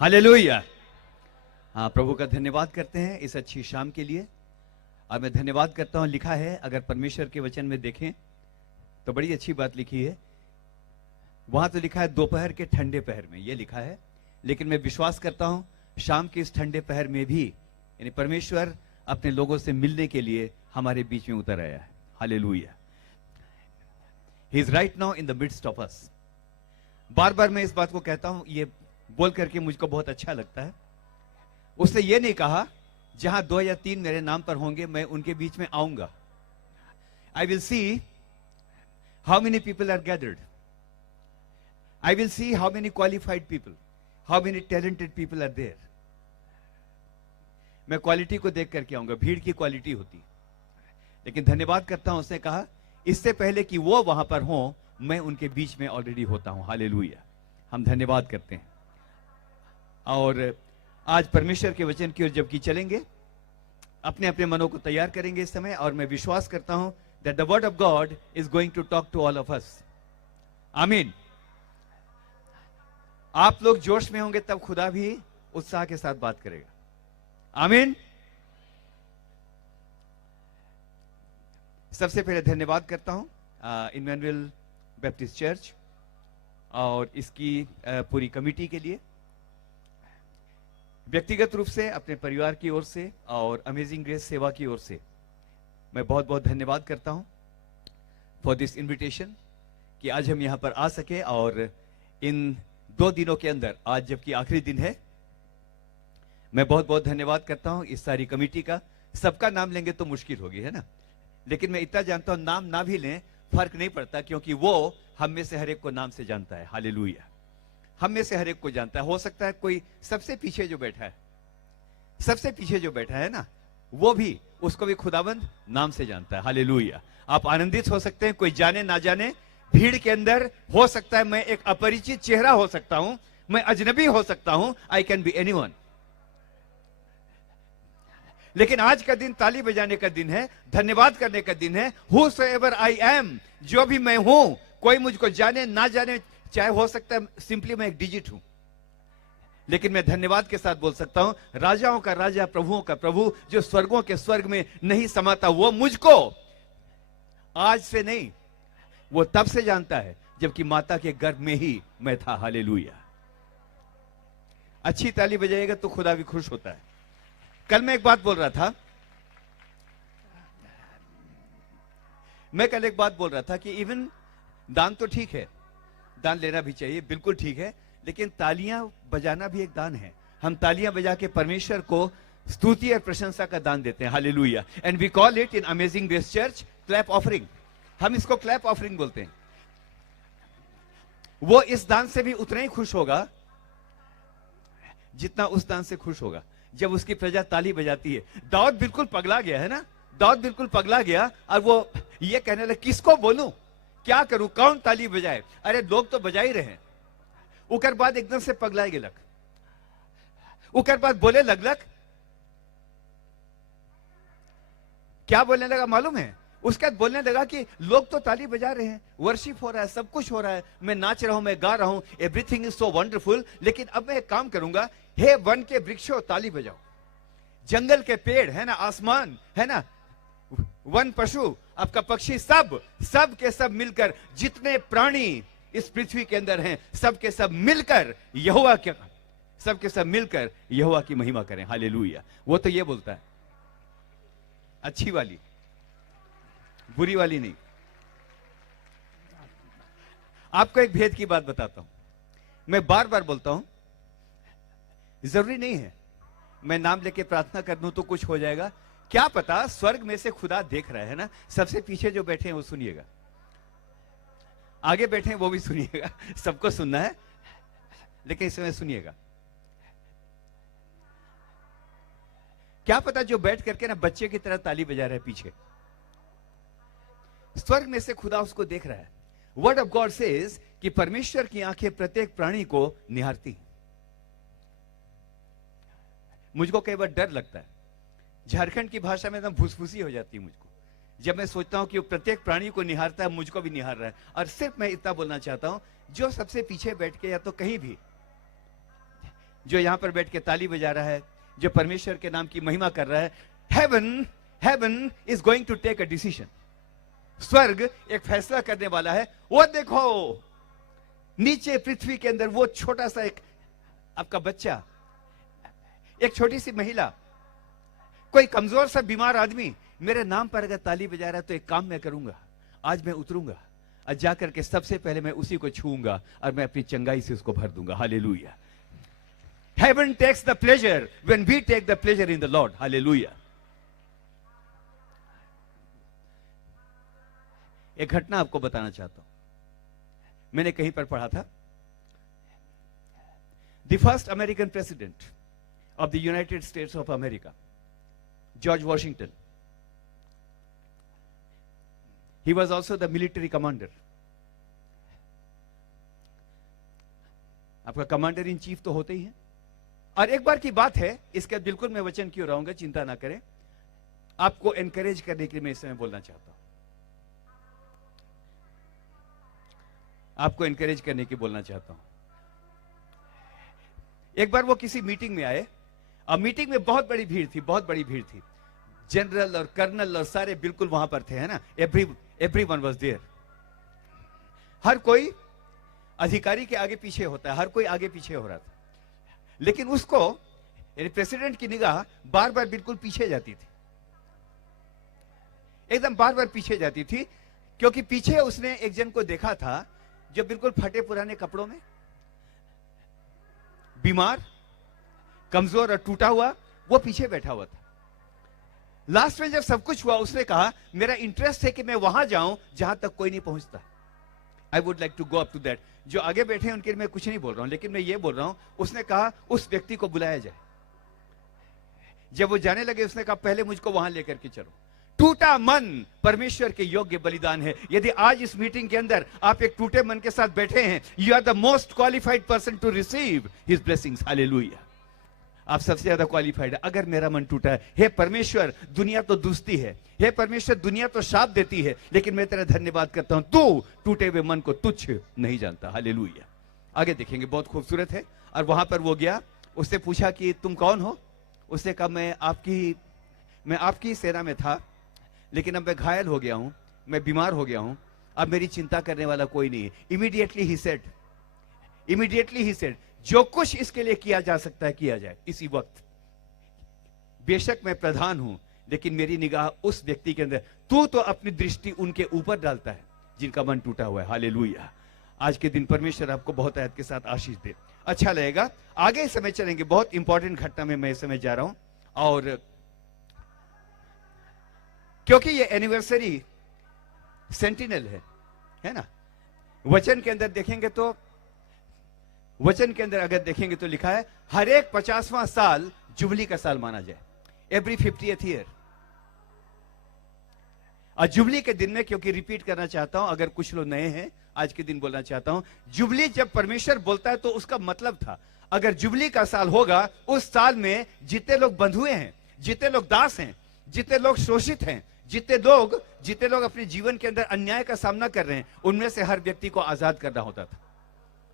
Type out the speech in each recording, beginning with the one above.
Hallelujah. हाँ, प्रभु का धन्यवाद करते हैं इस अच्छी शाम के लिए। और मैं धन्यवाद करता हूँ, लिखा है अगर परमेश्वर के वचन में देखें तो बड़ी अच्छी बात लिखी है। वहां तो लिखा है दोपहर के ठंडे पहर में, ये लिखा है, लेकिन मैं विश्वास करता हूँ शाम के इस ठंडे पहर में भी यानी परमेश्वर अपने लोगों से मिलने के लिए हमारे बीच में उतर आया है। Hallelujah. He is right now in the midst of us. बार बार मैं इस बात को कहता हूं, ये बोल करके मुझको बहुत अच्छा लगता है। उसने ये नहीं कहा जहां 2 या 3 मेरे नाम पर होंगे मैं उनके बीच में आऊंगा। I will see how many people are gathered, I will see how many qualified people, how many talented people are there. मैं क्वालिटी को देख करके आऊंगा, भीड़ की क्वालिटी होती। लेकिन धन्यवाद करता हूं, उसने कहा इससे पहले कि वो वहां पर हों मैं उनके बीच में ऑलरेडी होता हूं। हालेलुया। हम धन्यवाद करते हैं। और आज परमेश्वर के वचन की ओर जबकि चलेंगे, अपने अपने मनों को तैयार करेंगे इस समय। और मैं विश्वास करता हूं that the word of God is going to talk to all of us. आमीन। आप लोग जोश में होंगे तब खुदा भी उत्साह के साथ बात करेगा। आमीन। सबसे पहले धन्यवाद करता हूं इमैनुअल बैप्टिस्ट चर्च और इसकी पूरी कमिटी के लिए, व्यक्तिगत रूप से अपने परिवार की ओर से और अमेजिंग ग्रेस सेवा की ओर से मैं बहुत बहुत धन्यवाद करता हूं फॉर दिस इनविटेशन कि आज हम यहां पर आ सके। और इन 2 दिनों के अंदर, आज जबकि आखिरी दिन है, मैं बहुत बहुत धन्यवाद करता हूं इस सारी कमिटी का। सबका नाम लेंगे तो मुश्किल होगी, है ना, लेकिन मैं इतना जानता हूं नाम ना भी लें फर्क नहीं पड़ता, क्योंकि वो हम में से हर एक को नाम से जानता है। हालेलुया। हम में से हर एक को जानता है। हो सकता है कोई सबसे पीछे जो बैठा है, सबसे पीछे जो बैठा है ना, वो भी, उसको भी खुदावंद नाम से जानता है। हालेलुया। आप आनंदित हो सकते हैं, कोई जाने ना जाने भीड़ के अंदर हो सकता है मैं एक अपरिचित चेहरा हो सकता हूं, मैं अजनबी हो सकता हूं, आई कैन बी एनीवन। लेकिन आज का दिन ताली बजाने का दिन है, धन्यवाद करने का दिन है। Whosoever I am, जो भी मैं हूं, कोई मुझको जाने ना जाने, चाहे हो सकता है सिंपली मैं एक डिजिट हूं, लेकिन मैं धन्यवाद के साथ बोल सकता हूं राजाओं का राजा, प्रभुओं का प्रभु, जो स्वर्गों के स्वर्ग में नहीं समाता, वो मुझको आज से नहीं, वो तब से जानता है जबकि माता के गर्भ में ही मैं था। हालेलुया। अच्छी ताली बजाएगा तो खुदा भी खुश होता है। कल मैं एक बात बोल रहा था, कि इवन दान तो ठीक है, दान लेना भी चाहिए, बिल्कुल ठीक है, लेकिन तालियां बजाना भी एक दान है। हम तालियां बजा के परमेश्वर को स्तुति और प्रशंसा का दान देते हैं। Hallelujah. And we call it in Amazing Grace Church clap offering. हम इसको क्लैप ऑफरिंग बोलते हैं। वो इस दान से भी उतना ही खुश होगा जितना उस दान से खुश होगा जब उसकी प्रजा ताली बजाती है। दाऊद बिल्कुल पगला गया है ना, दाऊद बिल्कुल पगला गया और वो ये कहने लगा किसको बोलूं, क्या करूं, कौन ताली बजाए। अरे लोग तो बजा ही रहे हैं। उकर बाद एकदम से पगलाए गेलक, उकर बाद बोले लगलक, क्या बोलने लगा मालूम है, उसके बाद बोलने लगा कि लोग तो ताली बजा रहे हैं, वर्शिप हो रहा है, सब कुछ हो रहा है, मैं नाच रहा हूं, मैं गा रहा हूं, एवरीथिंग इज सो वंडरफुल, लेकिन अब मैं एक काम करूंगा, हे वन के वृक्षों ताली बजाओ, जंगल के पेड़ है ना, आसमान है ना, वन पशु, आपका पक्षी, सब के सब मिलकर, जितने प्राणी इस पृथ्वी के अंदर हैं, सब के सब मिलकर यहोवा के, सब के सब मिलकर यहोवा की महिमा करें। हालेलुया। वो तो ये बोलता है, अच्छी वाली, बुरी वाली नहीं। आपको एक भेद की बात बताता हूं, मैं बार बार बोलता हूं, जरूरी नहीं है मैं नाम लेके प्रार्थना कर दूं तो कुछ हो जाएगा। क्या पता स्वर्ग में से खुदा देख रहा है ना। सबसे पीछे जो बैठे हैं वो सुनिएगा, आगे बैठे हैं वो भी सुनिएगा, सबको सुनना है, लेकिन इस समय सुनिएगा। क्या पता जो बैठ करके ना बच्चे की तरह ताली बजा रहे हैं पीछे, स्वर्ग में से खुदा उसको देख रहा है। वर्ड ऑफ गॉड सेज कि परमेश्वर की आंखें प्रत्येक प्राणी को निहारती हैं। मुझको कई बार डर लगता है, झारखंड की भाषा में एकदम फुसफुसी हो जाती है मुझको, जब मैं सोचता हूं कि वो प्रत्येक प्राणी को निहारता है, मुझको भी निहार रहा है। और सिर्फ मैं इतना बोलना चाहता हूं, जो सबसे पीछे बैठ के या तो कहीं भी जो यहां पर बैठ के ताली बजा रहा है, जो परमेश्वर के नाम की महिमा कर रहा है, heaven is going to take a decision. स्वर्ग एक फैसला करने वाला है। वो देखो नीचे पृथ्वी के अंदर वो छोटा सा एक आपका बच्चा, एक छोटी सी महिला, कोई कमजोर सा बीमार आदमी मेरे नाम पर अगर ताली बजा रहा है तो एक काम मैं करूंगा, आज मैं उतरूंगा और जाकर के सबसे पहले मैं उसी को छूऊंगा और मैं अपनी चंगाई से उसको भर दूंगा। Hallelujah. Heaven takes the pleasure when we take the pleasure in the Lord. Hallelujah. एक घटना आपको बताना चाहता हूं, मैंने कहीं पर पढ़ा था। The first American president of the United States of America, George Washington, he was also the military commander. आपका कमांडर इन चीफ तो होते ही हैं। और एक बार की बात है, इसके बिल्कुल मैं वचन क्यों रहूंगा, चिंता ना करें, आपको एनकरेज करने के लिए मैं इस समय बोलना चाहता हूं, आपको एनकरेज करने की बोलना चाहता हूं। एक बार वो किसी मीटिंग में आए और मीटिंग में बहुत बड़ी भीड़ थी, बहुत बड़ी भीड़ थी। जनरल और कर्नल और सारे बिल्कुल वहां पर थे, है ना। Everyone was there. हर कोई अधिकारी के आगे पीछे होता है, हर कोई आगे पीछे हो रहा था, लेकिन उसको यानी प्रेसिडेंट की निगाह बार बार बिल्कुल पीछे जाती थी, एकदम बार बार पीछे जाती थी, क्योंकि पीछे उसने एक जन को देखा था जो बिल्कुल फटे पुराने कपड़ों में, बीमार, कमजोर और टूटा हुआ, वो पीछे बैठा हुआ था। लास्ट में जब सब कुछ हुआ, उसने कहा मेरा इंटरेस्ट है कि मैं वहां जाऊं जहां तक कोई नहीं पहुंचता। I would like to go up to that. जो आगे बैठे हैं उनके लिए मैं कुछ नहीं बोल रहा हूं, लेकिन मैं ये बोल रहा हूं, उसने कहा उस व्यक्ति को बुलाया जाए। जब वो जाने लगे, उसने कहा पहले मुझको वहां लेकर के चलो। टूटा मन परमेश्वर के योग्य बलिदान है। यदि आज इस मीटिंग के अंदर आप एक टूटे मन के साथ बैठे हैं, you are the most qualified person to receive his blessings. Hallelujah. आप सबसे ज्यादा क्वालिफाइड है। अगर मेरा मन टूटा है, हे परमेश्वर, दुनिया तो दूसती है, हे परमेश्वर, दुनिया तो शाप देती है, लेकिन मैं तेरा धन्यवाद करता हूं, तू टूटे हुए मन को तुच्छ नहीं जानता। हालेलुया। आगे देखेंगे, बहुत खूबसूरत है। और वहां पर वो गया, उससे पूछा कि तुम कौन हो। उसने कहा मैं आपकी सेना में था, लेकिन अब मैं घायल हो गया हूं, मैं बीमार हो गया हूं, अब मेरी चिंता करने वाला कोई नहीं है। इमीडिएटली ही सेड, जो कुछ इसके लिए किया जा सकता है किया जाए इसी वक्त। बेशक मैं प्रधान हूं, लेकिन मेरी निगाह उस व्यक्ति के अंदर, तू तो अपनी दृष्टि उनके ऊपर डालता है जिनका मन टूटा हुआ है। हालेलुया। आज के दिन परमेश्वर आपको बहुत आयत के साथ आशीष दे। अच्छा लगेगा। आगे इस समय चलेंगे, बहुत इंपॉर्टेंट घटना में मैं इस समय जा रहा हूं, और क्योंकि ये एनिवर्सरी सेंटिनल है ना। वचन के अंदर देखेंगे तो, वचन के अंदर अगर देखेंगे तो लिखा है हर एक 50वां साल जुबली का साल माना जाए, एवरी 50th ईयर। और जुबली के दिन में, क्योंकि रिपीट करना चाहता हूं, अगर कुछ लोग नए हैं, आज के दिन बोलना चाहता हूं, जुबली जब परमेश्वर बोलता है तो उसका मतलब था, अगर जुबली का साल होगा, उस साल में जितने लोग बंधुए हैं, जितने लोग दास हैं, जितने लोग शोषित हैं, जितने लोग अपने जीवन के अंदर अन्याय का सामना कर रहे हैं, उनमें से हर व्यक्ति को आजाद करना होता था।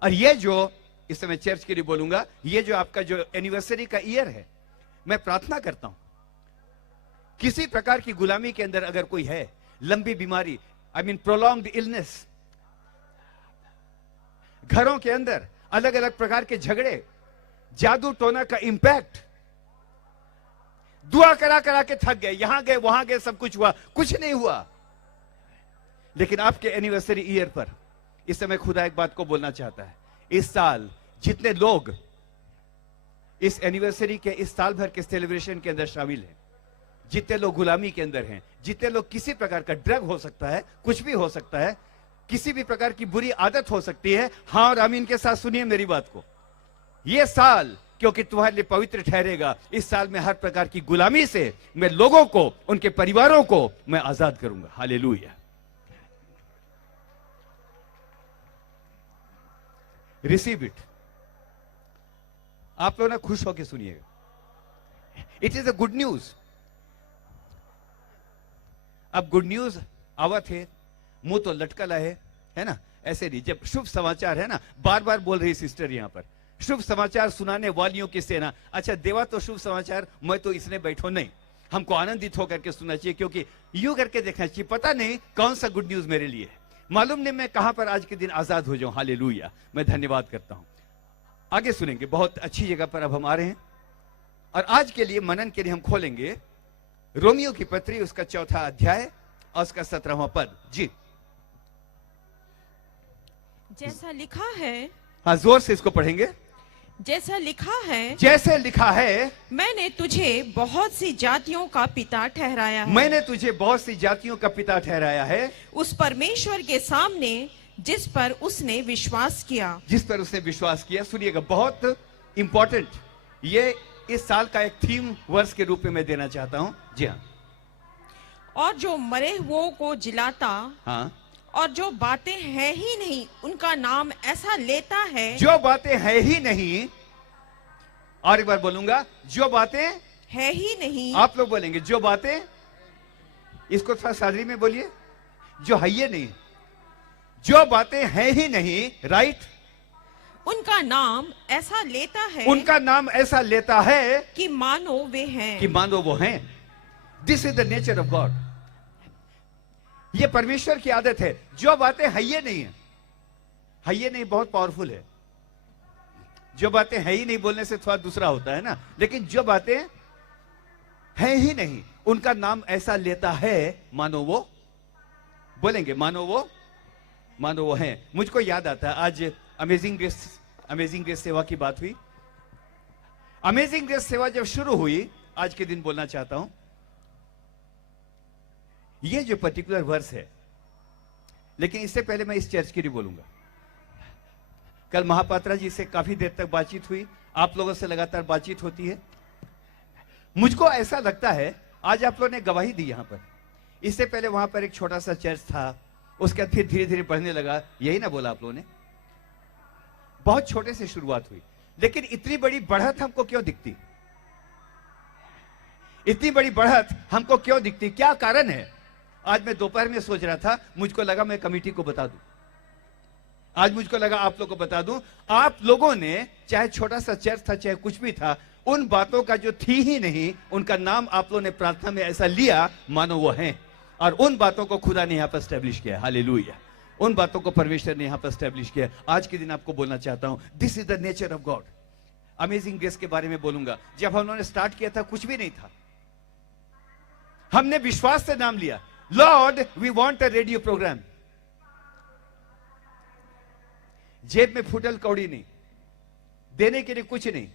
और ये जो इस समय चर्च के लिए बोलूंगा, ये जो आपका जो एनिवर्सरी का ईयर है, मैं प्रार्थना करता हूं किसी प्रकार की गुलामी के अंदर अगर कोई है, लंबी बीमारी, आई मीन प्रोलॉन्ग्ड इलनेस, घरों के अंदर अलग अलग प्रकार के झगड़े, जादू टोना का इंपैक्ट, दुआ करा करा के थक गए, यहां गए वहां गए, सब कुछ हुआ, कुछ नहीं हुआ, लेकिन आपके एनिवर्सरी ईयर पर इस समय खुदा एक बात को बोलना चाहता है। इस साल जितने लोग इस एनिवर्सरी के, इस साल भर के सेलिब्रेशन के अंदर शामिल हैं, जितने लोग गुलामी के अंदर हैं, जितने लोग किसी प्रकार का ड्रग हो सकता है, कुछ भी हो सकता है, किसी भी प्रकार की बुरी आदत हो सकती है, हां और आमीन के साथ सुनिए मेरी बात को। यह साल क्योंकि तुम्हारे लिए पवित्र ठहरेगा, इस साल में हर प्रकार की गुलामी से मैं लोगों को, उनके परिवारों को मैं आजाद करूंगा। हालेलुया। Receive it. आप लोग ना खुश होकर सुनिएगा। It is a good news. अब गुड न्यूज आवत है, मुंह तो लटकला है ना, ऐसे नहीं। जब शुभ समाचार है ना, बार बार बोल रही सिस्टर यहां पर, शुभ समाचार सुनाने वालियों की सेना। अच्छा, देवा तो शुभ समाचार, मैं तो इसने बैठो नहीं, हमको आनंदित होकर के सुनना चाहिए, क्योंकि यूं करके देखना चाहिए, पता नहीं कौन सा गुड न्यूज मेरे लिए है, मालूम नहीं मैं कहां पर आज के दिन आजाद हो जाऊं। हालेलुया, मैं धन्यवाद करता हूं। आगे सुनेंगे, बहुत अच्छी जगह पर अब हम आ रहे हैं, और आज के लिए मनन के लिए हम खोलेंगे रोमियो की पत्री, उसका 4वां अध्याय और उसका 17वां पद। जी, जैसा लिखा है, हाँ जोर से इसको पढ़ेंगे। जैसा लिखा है, जैसे लिखा है, मैंने तुझे बहुत सी जातियों का पिता ठहराया है। मैंने तुझे बहुत सी जातियों का पिता ठहराया है, उस परमेश्वर के सामने जिस पर उसने विश्वास किया। जिस पर उसने विश्वास किया। सुनिएगा, बहुत इंपॉर्टेंट, ये इस साल का एक थीम वर्स के रूप में मैं देना चाहता हूं। जी हाँ। और जो मरे हुओं को जिलाता, हाँ, और जो बातें हैं ही नहीं उनका नाम ऐसा लेता है। जो बातें है ही नहीं, और एक बार बोलूंगा, जो बातें है ही नहीं। आप लोग बोलेंगे जो बातें, इसको थोड़ा सादरी में बोलिए, जो है ये नहीं, जो बातें हैं ही नहीं, राइट, उनका नाम ऐसा लेता है, उनका नाम ऐसा लेता है कि मानो वे हैं। कि मानो वो हैं। This is the nature of God. ये परमेश्वर की आदत है। जो बातें है ये नहीं है, है ये नहीं बहुत पावरफुल है। जो बातें है ही नहीं बोलने से थोड़ा दूसरा होता है ना, लेकिन जो बातें है ही नहीं उनका नाम ऐसा लेता है मानो वो, बोलेंगे मानो वो है। मुझको याद आता है, आज अमेजिंग ग्रेस सेवा की बात हुई। अमेजिंग ग्रेस सेवा जब शुरू हुई, आज के दिन बोलना चाहता हूं, ये जो पर्टिकुलर वर्स है, लेकिन इससे पहले मैं इस चर्च के लिए बोलूंगा। कल महापात्रा जी से काफी देर तक बातचीत हुई, आप लोगों से लगातार बातचीत होती है। मुझको ऐसा लगता है, आज आप लोगों ने गवाही दी यहां पर, इससे पहले वहां पर एक छोटा सा चर्च था, उसके बाद फिर धीरे धीरे बढ़ने लगा, यही ना बोला आप लोगों ने? बहुत छोटे से शुरुआत हुई, लेकिन इतनी बड़ी बढ़त हमको क्यों दिखती? इतनी बड़ी बढ़त हमको क्यों दिखती? क्या कारण है? आज मैं दोपहर में सोच रहा था, मुझको लगा मैं कमेटी को बता दूं, आज मुझको लगा आप लोगों को बता दूं। आप लोगों ने, चाहे छोटा सा चर्च था चाहे कुछ भी था, उन बातों का जो थी ही नहीं, उनका नाम आप लोगों ने प्रार्थना में ऐसा लिया मानो वो हैं, और उन बातों को खुदा ने यहां पर स्टैब्लिश किया। हालेलुया, उन बातों को परमेश्वर ने यहां पर स्टैब्लिश किया। आज के दिन आपको बोलना चाहता हूं, this is the nature of God. Amazing grace के बारे में बोलूंगा। जब हम लोगों ने स्टार्ट किया था, कुछ भी नहीं था, हमने विश्वास से नाम लिया, Lord we want a radio programme. जेब में फुटल कौड़ी नहीं, देने के लिए कुछ नहीं,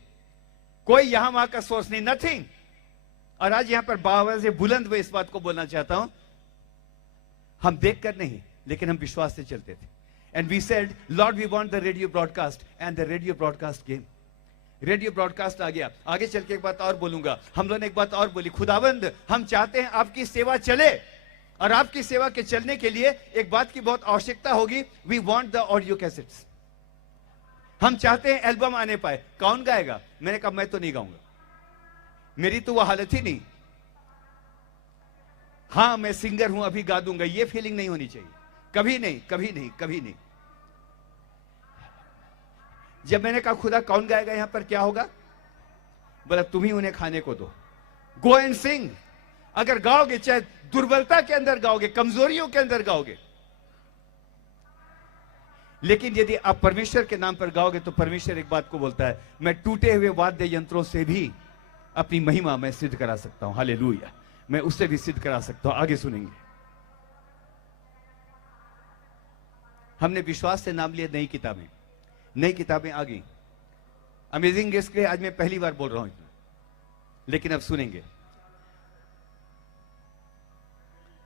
कोई यहां वहां का सोर्स नहीं, नथिंग। और आज यहां पर बावज से बुलंद में इस बात को बोलना चाहता हूं, हम देखकर नहीं, लेकिन हम विश्वास से चलते थे। And we said Lord we want the radio broadcast, and the radio broadcast came. Radio broadcast आ गया। आगे चल के एक बात और बोलूंगा, हम लोगों ने एक बात और बोली, खुदावंद हम चाहते हैं आपकी सेवा चले, और आपकी सेवा के चलने के लिए एक बात की बहुत आवश्यकता होगी, we want the audio cassettes. हम चाहते हैं एल्बम आने पाए। कौन गाएगा? मैंने कहा मैं तो नहीं गाऊंगा, मेरी तो वो हालत ही नहीं। हां मैं सिंगर हूं, अभी गा दूंगा, ये फीलिंग नहीं होनी चाहिए, कभी नहीं, कभी नहीं, कभी नहीं। जब मैंने कहा खुदा कौन गाएगा यहां पर, क्या होगा? बोला तुम ही उन्हें खाने को दो, गो एंड सिंग। अगर गाओगे, चाहे दुर्बलता के अंदर गाओगे, कमजोरियों के अंदर गाओगे, लेकिन यदि आप परमेश्वर के नाम पर गाओगे तो परमेश्वर एक बात को बोलता है, मैं टूटे हुए वाद्य यंत्रों से भी अपनी महिमा मैं सिद्ध करा सकता हूं। हालेलुया, मैं उससे भी सिद्ध करा सकता हूं। आगे सुनेंगे। हमने विश्वास से नाम लिया, नई किताबें आ गई। अमेजिंग ग्रेस के आज मैं पहली बार बोल रहा हूं इतना, लेकिन अब सुनेंगे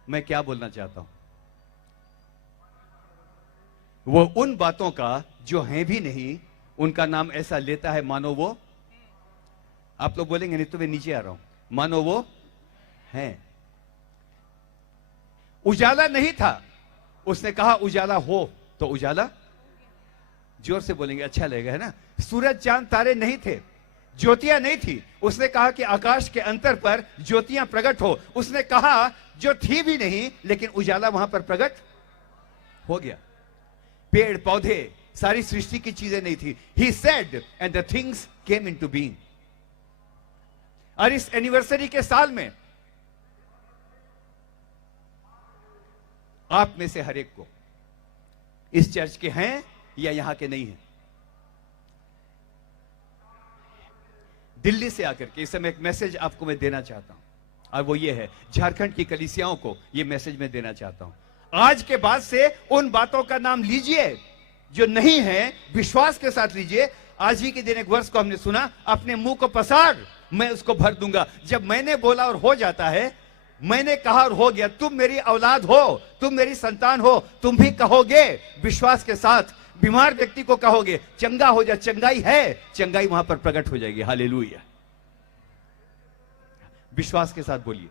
मैं क्या बोलना चाहता हूं। वो उन बातों का जो हैं भी नहीं, उनका नाम ऐसा लेता है मानो वो, आप लोग बोलेंगे नहीं तो मैं नीचे आ रहा हूं, मानो वो हैं। उजाला नहीं था, उसने कहा उजाला हो, तो उजाला, जोर से बोलेंगे अच्छा लगेगा, है ना। सूरज चांद तारे नहीं थे, ज्योतियां नहीं थी, उसने कहा कि आकाश के अंतर पर ज्योतियां प्रकट हो। उसने कहा जो थी भी नहीं, लेकिन उजाला वहां पर प्रकट हो गया। पेड़ पौधे, सारी सृष्टि की चीजें नहीं थी. He said and the things came into being. और इस एनिवर्सरी के साल में आप में से हर एक को, इस चर्च के हैं या यहां के नहीं हैं, दिल्ली से आकर के इस समय एक मैसेज आपको मैं देना चाहता हूं, और वो ये है, झारखंड की कलीसियाओं को ये मैसेज मैं देना चाहता हूं. आज के बाद से उन बातों का नाम लीजिए जो नहीं है, विश्वास के साथ लीजिए. आज ही के दिन एक वर्ष को हमने सुना, अपने मुंह को पसार, मैं उसको भर दूंगा. जब मैंने बोला और हो जाता है, मैंने कहा और हो गया. तुम मेरी औलाद हो, तुम मेरी संतान हो, तुम भी कहोगे विश्वास के साथ. बीमार व्यक्ति को कहोगे चंगा हो जा, चंगाई है, चंगाई वहां पर प्रकट हो जाएगी. हालेलुया. विश्वास के साथ बोलिए.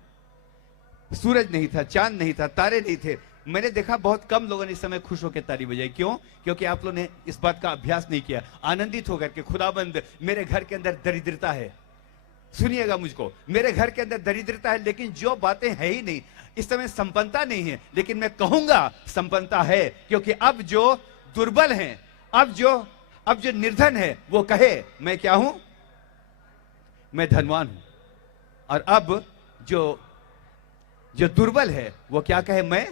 सूरज नहीं था, चांद नहीं था, तारे नहीं थे. मैंने देखा बहुत कम लोगों ने इस समय खुश होकर ताली बजाई. क्यों? क्योंकि आप लोगों ने इस बात का अभ्यास नहीं किया, आनंदित होकर के, खुदाबंद मेरे घर के अंदर दरिद्रता है. सुनिएगा मुझको, मेरे घर के अंदर दरिद्रता है, लेकिन जो बातें है ही नहीं. इस समय संपन्नता नहीं है, लेकिन मैं कहूंगा संपन्नता है. क्योंकि अब जो दुर्बल हैं, अब जो निर्धन है, वो कहे मैं क्या हूं? मैं धनवान हूं. और अब जो दुर्बल है, वो क्या कहे? मैं,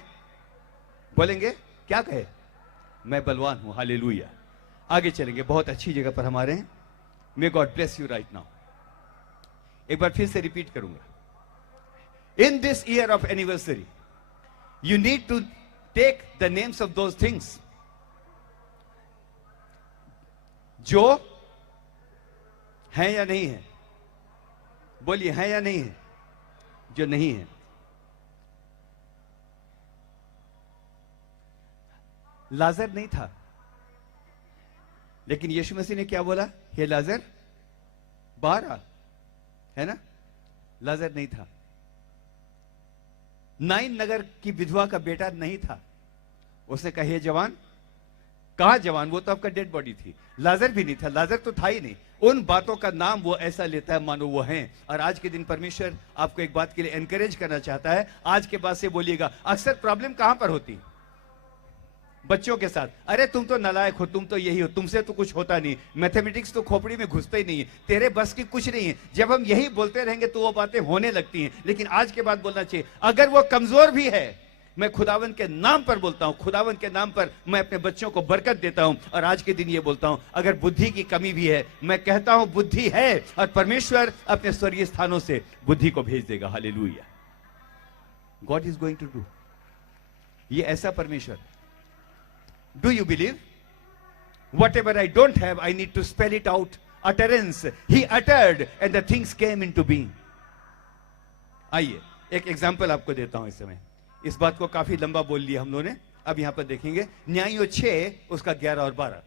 बोलेंगे क्या कहे? मैं बलवान हूं. हालेलुया. आगे चलेंगे, बहुत अच्छी जगह पर हमारे हैं. May God bless you right now. एक बार फिर से रिपीट करूंगा. In this year of anniversary you need to take the names of those things जो हैं या नहीं है. बोलिए, हैं या नहीं है? जो नहीं है. लाजर नहीं था, लेकिन यीशु मसीह ने क्या बोला? हे लाजर बाहर आ. है ना? लाजर नहीं था. नाइन नगर की विधवा का बेटा नहीं था. उसने कहा हे जवान. कहा जवान? वो तो आपका डेड बॉडी थी. लाजर भी नहीं था. लाजर तो था ही नहीं. उन बातों का नाम वो ऐसा लेता है मानो वो हैं. और आज के दिन परमेश्वर आपको एक बात के लिए एनकरेज करना चाहता है. आज के बाद से बोलिएगा. अक्सर प्रॉब्लम कहां पर होती? बच्चों के साथ. अरे तुम तो नालायक हो, तुम तो यही हो, तुमसे तो कुछ होता नहीं, मैथमेटिक्स तो खोपड़ी में घुसता ही नहीं है, तेरे बस की कुछ नहीं है. जब हम यही बोलते रहेंगे तो वो बातें होने लगती हैं. लेकिन आज के बाद बोलना चाहिए, अगर वो कमजोर भी है, मैं खुदावन के नाम पर बोलता हूं, खुदावन के नाम पर मैं अपने बच्चों को बरकत देता हूं. और आज के दिन ये बोलता हूं, अगर बुद्धि की कमी भी है, मैं कहता हूं बुद्धि है, और परमेश्वर अपने स्वर्गीय स्थानों से बुद्धि को भेज देगा. Hallelujah. God is going to do. ये ऐसा परमेश्वर. Do you believe? Whatever I don't have, I need to spell it out. Utterance. He uttered and the things came into being. आइए एक एग्जाम्पल आपको देता हूं. इस समय इस बात को काफी लंबा बोल लिया हम लोगों ने. अब यहां पर देखेंगे न्यायों 6 उसका 11 और 12.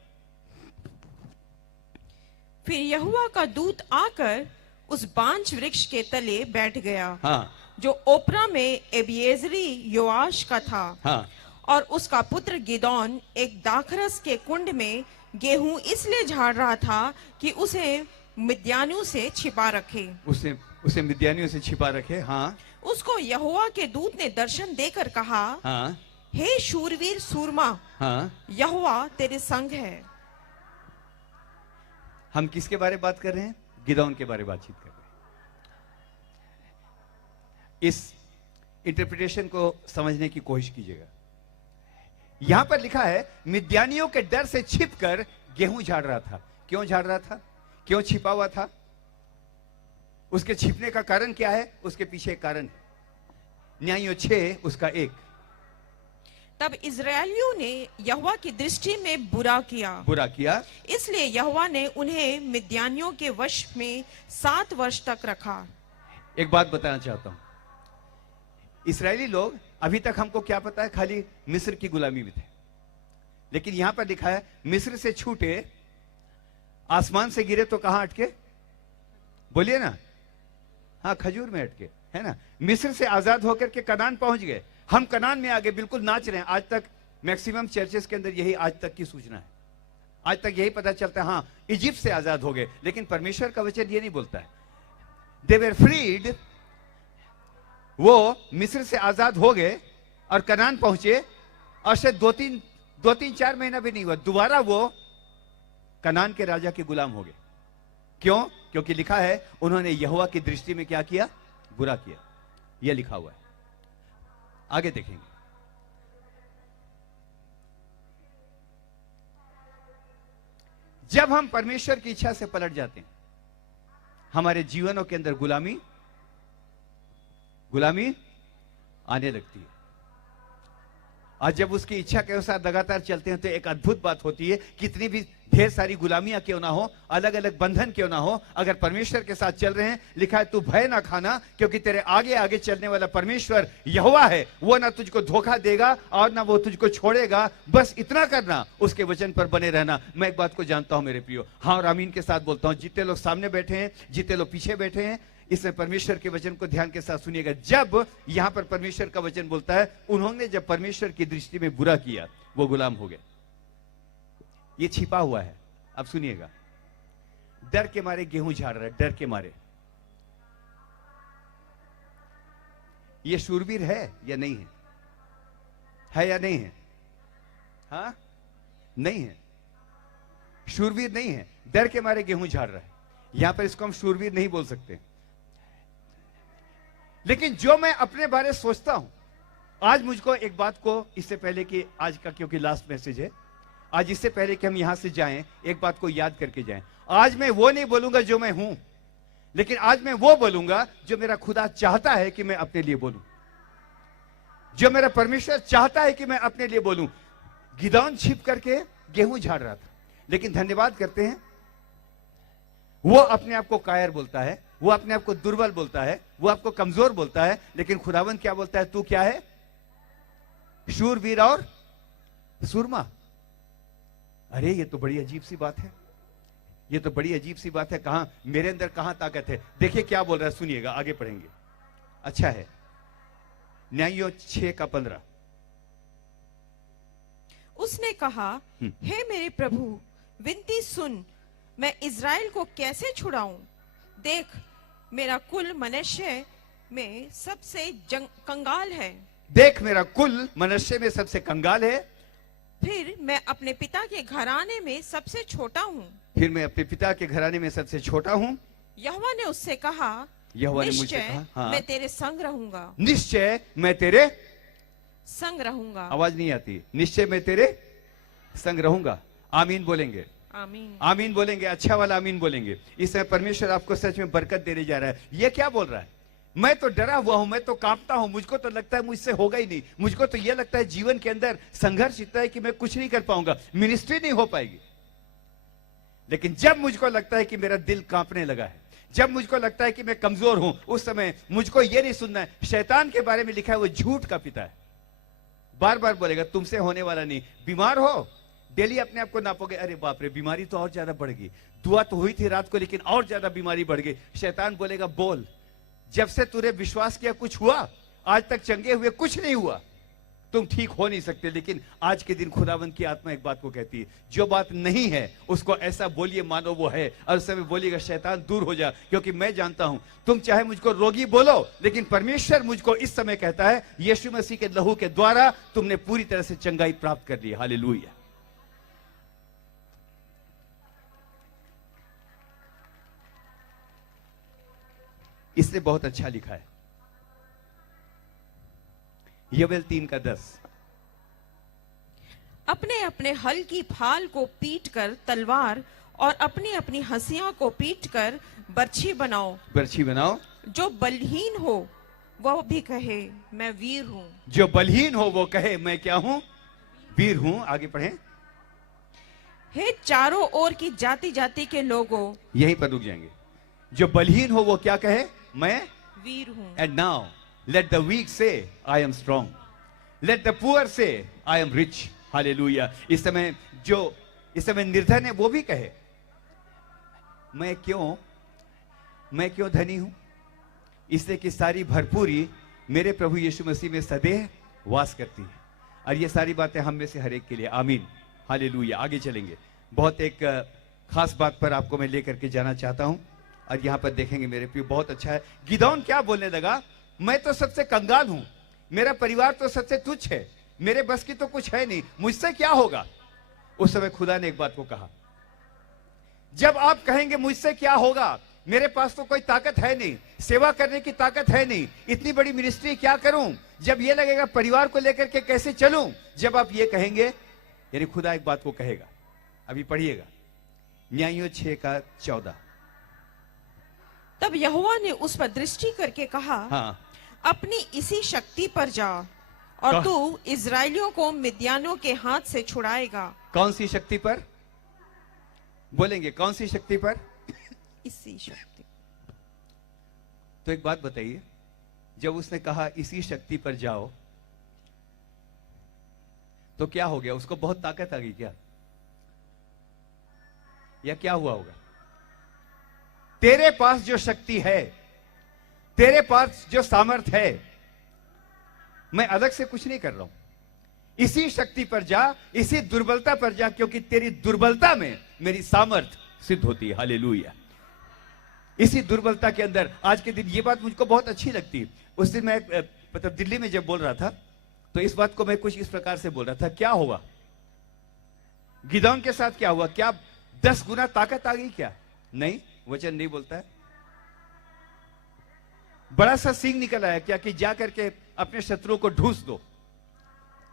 फिर यहोवा का दूत आकर उस बांज वृक्ष के तले बैठ गया. हाँ. जो ओपरा में एबिएजरी योआश का था. हाँ. और उसका पुत्र गिदौन एक दाखरस के कुंड में गेहूं इसलिए झाड़ रहा था कि उसे मिद्यानियों से छिपा रखे. उसे मिद्यानियों से छिपा रखे. हाँ. उसको यहोवा के दूत ने दर्शन देकर कहा. हाँ. हे शूरवीर सूरमा. हाँ. यहोवा तेरे संग है. हम किसके बारे में बात कर रहे हैं? गिदौन के बारे में बातचीत कर रहे हैं. इस इंटरप्रिटेशन को समझने की कोशिश कीजिएगा. यहां पर लिखा है मिद्यानियों के डर से छिपकर गेहूं झाड़ रहा था. क्यों झाड़ रहा था? क्यों छिपा हुआ था? उसके छिपने का कारण क्या है? उसके पीछे एक कारण है. न्यायों 6 उसका 1. तब इजरायलियों ने यहोवा की दृष्टि में बुरा किया. इसलिए यहोवा ने उन्हें मिद्यानियों के वश में 7 वर्ष तक रखा. एक बात बताना चाहता हूं. इस्राएली लोग अभी तक हमको क्या पता है? खाली मिस्र की गुलामी में थे. लेकिन यहां पर लिखा है मिस्र से छूटे, आसमान से गिरे तो कहां अटके? बोलिए ना. हाँ, खजूर में अटके. है ना? मिस्र से आजाद होकर के कनान पहुंच गए. हम कनान में आगे बिल्कुल नाच रहे हैं. आज तक मैक्सिमम चर्चेस के अंदर यही आज तक की सूचना है. आज तक यही पता चलता है हाँ इजिप्ट से आजाद हो गए. लेकिन परमेश्वर का वचन ये नहीं बोलता है. दे वर फ्रीड. वो मिस्र से आजाद हो गए और कनान पहुंचे और शायद 2-3-4 महीना भी नहीं हुआ, दोबारा वो कनान के राजा के गुलाम हो गए। क्यों? क्योंकि लिखा है उन्होंने यहोवा की दृष्टि में क्या किया? बुरा किया। यह लिखा हुआ है, आगे देखेंगे। जब हम परमेश्वर की इच्छा से पलट जाते हैं, हमारे जीवनों के अंदर गुलामी आने लगती है। और जब उसकी इच्छा के अनुसार लगातार चलते हैं तो एक अद्भुत बात होती है, कितनी भी ढेर सारी गुलामियां क्यों ना हो, अलग अलग बंधन क्यों ना हो, अगर परमेश्वर के साथ चल रहे हैं, लिखा है तू भय ना खाना, क्योंकि तेरे आगे आगे चलने वाला परमेश्वर यहोवा है, वो ना तुझको धोखा देगा और ना वो तुझको छोड़ेगा। बस इतना करना, उसके वचन पर बने रहना। मैं एक बात को जानता हूं मेरे प्रियो, हाँ और आमीन के साथ बोलता हूं, जितने लोग सामने बैठे हैं, जितने लोग पीछे बैठे हैं, इसमें परमेश्वर के वचन को ध्यान के साथ सुनिएगा। जब यहां पर परमेश्वर का वचन बोलता है उन्होंने जब परमेश्वर की दृष्टि में बुरा किया, वो गुलाम हो गए। ये छिपा हुआ है, अब सुनिएगा। डर के मारे गेहूं झाड़ रहा है, डर के मारे। ये शूरवीर है या नहीं है? है या नहीं है? हाँ, नहीं है, शूरवीर नहीं है, डर के मारे गेहूं झाड़ रहा है। यहां पर इसको हम शूरवीर नहीं बोल सकते। लेकिन जो मैं अपने बारे में सोचता हूं, आज मुझको एक बात को, इससे पहले कि आज का क्योंकि लास्ट मैसेज है, आज इससे पहले कि हम यहां से जाएं, एक बात को याद करके जाएं। आज मैं वो नहीं बोलूंगा जो मैं हूं, लेकिन आज मैं वो बोलूंगा जो मेरा खुदा चाहता है कि मैं अपने लिए बोलूं, जो मेरा परमेश्वर चाहता है कि मैं अपने लिए बोलूं। गिदौन छिप करके गेहूं झाड़ रहा था, लेकिन धन्यवाद करते हैं, वो अपने आप को कायर बोलता है, वो अपने आप को दुर्बल बोलता है, वो आपको कमजोर बोलता है, लेकिन खुदावंद क्या बोलता है? तू क्या है? शूरवीर और सूरमा। अरे ये तो बड़ी अजीब सी बात है, ये तो बड़ी अजीब सी बात है। कहां मेरे अंदर कहां ताकत है? देखिए क्या बोल रहा है, सुनिएगा, आगे पढ़ेंगे। अच्छा है, न्यायों 6:15। उसने कहा, हे मेरे प्रभु, विनती सुन, मैं इज़राइल को कैसे छुड़ाऊं? देख, मेरा कुल मनश्शे में सबसे कंगाल है। देख, मेरा कुल मनश्शे में सबसे कंगाल है। फिर मैं अपने पिता के घराने में सबसे छोटा हूँ। फिर मैं अपने पिता के घराने में सबसे छोटा हूँ। यहोवा ने उससे कहा, यहोवा ने मुझसे कहा, हाँ, मैं तेरे संग रहूंगा। निश्चय मैं तेरे संग रहूंगा। आवाज नहीं आती, निश्चय मैं तेरे संग रहूंगा। आमीन बोलेंगे, आमीन, आमीन बोलेंगे, अच्छा वाला आमीन बोलेंगे। इस समय परमेश्वर आपको सच में बरकत देने जा रहा है। ये क्या बोल रहा है? मैं तो डरा हुआ हूं, मैं तो कांपता हूं, मुझको तो लगता है मुझसे होगा ही नहीं, मुझको तो यह लगता है जीवन के अंदर संघर्ष इतना है कि मैं कुछ नहीं कर पाऊंगा, मिनिस्ट्री नहीं हो पाएगी। लेकिन जब मुझको लगता है कि मेरा दिल कांपने लगा है, जब मुझको लगता है कि मैं कमजोर हूं, उस समय मुझको यह नहीं सुनना है। शैतान के बारे में लिखा है वो झूठ का पिता है, बार बार बोलेगा तुमसे होने वाला नहीं। बीमार हो, डेली अपने आप को नापोगे, अरे बाप रे बीमारी तो और ज्यादा बढ़ गई, दुआ तो हुई थी रात को लेकिन और ज्यादा बीमारी बढ़ गई। शैतान बोलेगा बोल, जब से तूने विश्वास किया कुछ हुआ? आज तक चंगे हुए कुछ नहीं हुआ, तुम ठीक हो नहीं सकते। लेकिन आज के दिन खुदावंद की आत्मा एक बात को कहती है, जो बात नहीं है उसको ऐसा बोलिए मानो वो है, और उस समय बोलिएगा शैतान दूर हो जा, क्योंकि मैं जानता हूं तुम चाहे मुझको रोगी बोलो, लेकिन परमेश्वर मुझको इस समय कहता है यीशु मसीह के लहू के द्वारा तुमने पूरी तरह से चंगाई प्राप्त कर ली। हालेलुया। इसने बहुत अच्छा लिखा है, यवेल 3:10। अपने अपने हल की फाल को पीटकर तलवार और अपनी अपनी हंसिया को पीटकर बर्छी बनाओ। बर्छी बनाओ। जो बलहीन हो वह भी कहे मैं वीर हूं। जो बलहीन हो वो कहे मैं क्या हूं? वीर हूं। आगे पढ़ें। हे चारों ओर की जाति जाति के लोगों, यहीं पर रुक जाएंगे। जो बलहीन हो वो क्या कहे? मैं वीर हूं। And now let the weak say I am strong, let the poor say I am rich। Hallelujah. इस समय निर्धन है वो भी कहे मैं क्यों धनी हूं? इसलिए कि सारी भरपूरी मेरे प्रभु यीशु मसीह में सदैव वास करती है। और ये सारी बातें हम में से हर एक के लिए। आमीन, हालेलुया। आगे चलेंगे, बहुत एक खास बात पर आपको मैं लेकर के जाना चाहता हूं, और यहां पर देखेंगे मेरे प्रिय, बहुत अच्छा है। गिदौन क्या बोलने लगा? मैं तो सबसे कंगाल हूं, मेरा परिवार तो सबसे तुच्छ है, मेरे बस की तो कुछ है नहीं, मुझसे क्या होगा। उस समय खुदा ने एक बात को कहा, जब आप कहेंगे मुझसे क्या होगा, मेरे पास तो कोई ताकत है नहीं, सेवा करने की ताकत है नहीं, इतनी बड़ी मिनिस्ट्री क्या करूं, जब ये लगेगा परिवार को लेकर के कैसे चलूं, जब आप ये कहेंगे, यानी खुदा एक बात को कहेगा। अभी पढ़िएगा न्यायों 6:14। तब यहोवा ने उस पर दृष्टि करके कहा, हाँ, अपनी इसी शक्ति पर जा और तू इजराइलियों को मिद्यानों के हाथ से छुड़ाएगा। कौन सी शक्ति पर बोलेंगे, कौन सी शक्ति पर? इसी शक्ति। तो एक बात बताइए, जब उसने कहा इसी शक्ति पर जाओ, तो क्या हो गया? उसको बहुत ताकत आ गई क्या, या क्या हुआ होगा? तेरे पास जो शक्ति है, तेरे पास जो सामर्थ है, मैं अलग से कुछ नहीं कर रहा हूं, इसी शक्ति पर जा, इसी दुर्बलता पर जा, क्योंकि तेरी दुर्बलता में मेरी सामर्थ सिद्ध होती है। हालेलुया। इसी दुर्बलता के अंदर आज के दिन, ये बात मुझको बहुत अच्छी लगती है। उस दिन मैं मतलब दिल्ली में जब बोल रहा था, तो इस बात को मैं कुछ इस प्रकार से बोल रहा था, क्या हुआ गिदौन के साथ, क्या हुआ, क्या 10 गुना ताकत आ गई क्या? नहीं, वचन नहीं बोलता है। बड़ा सा सींग निकल आया क्या कि जा करके अपने शत्रु को ढूंस दो?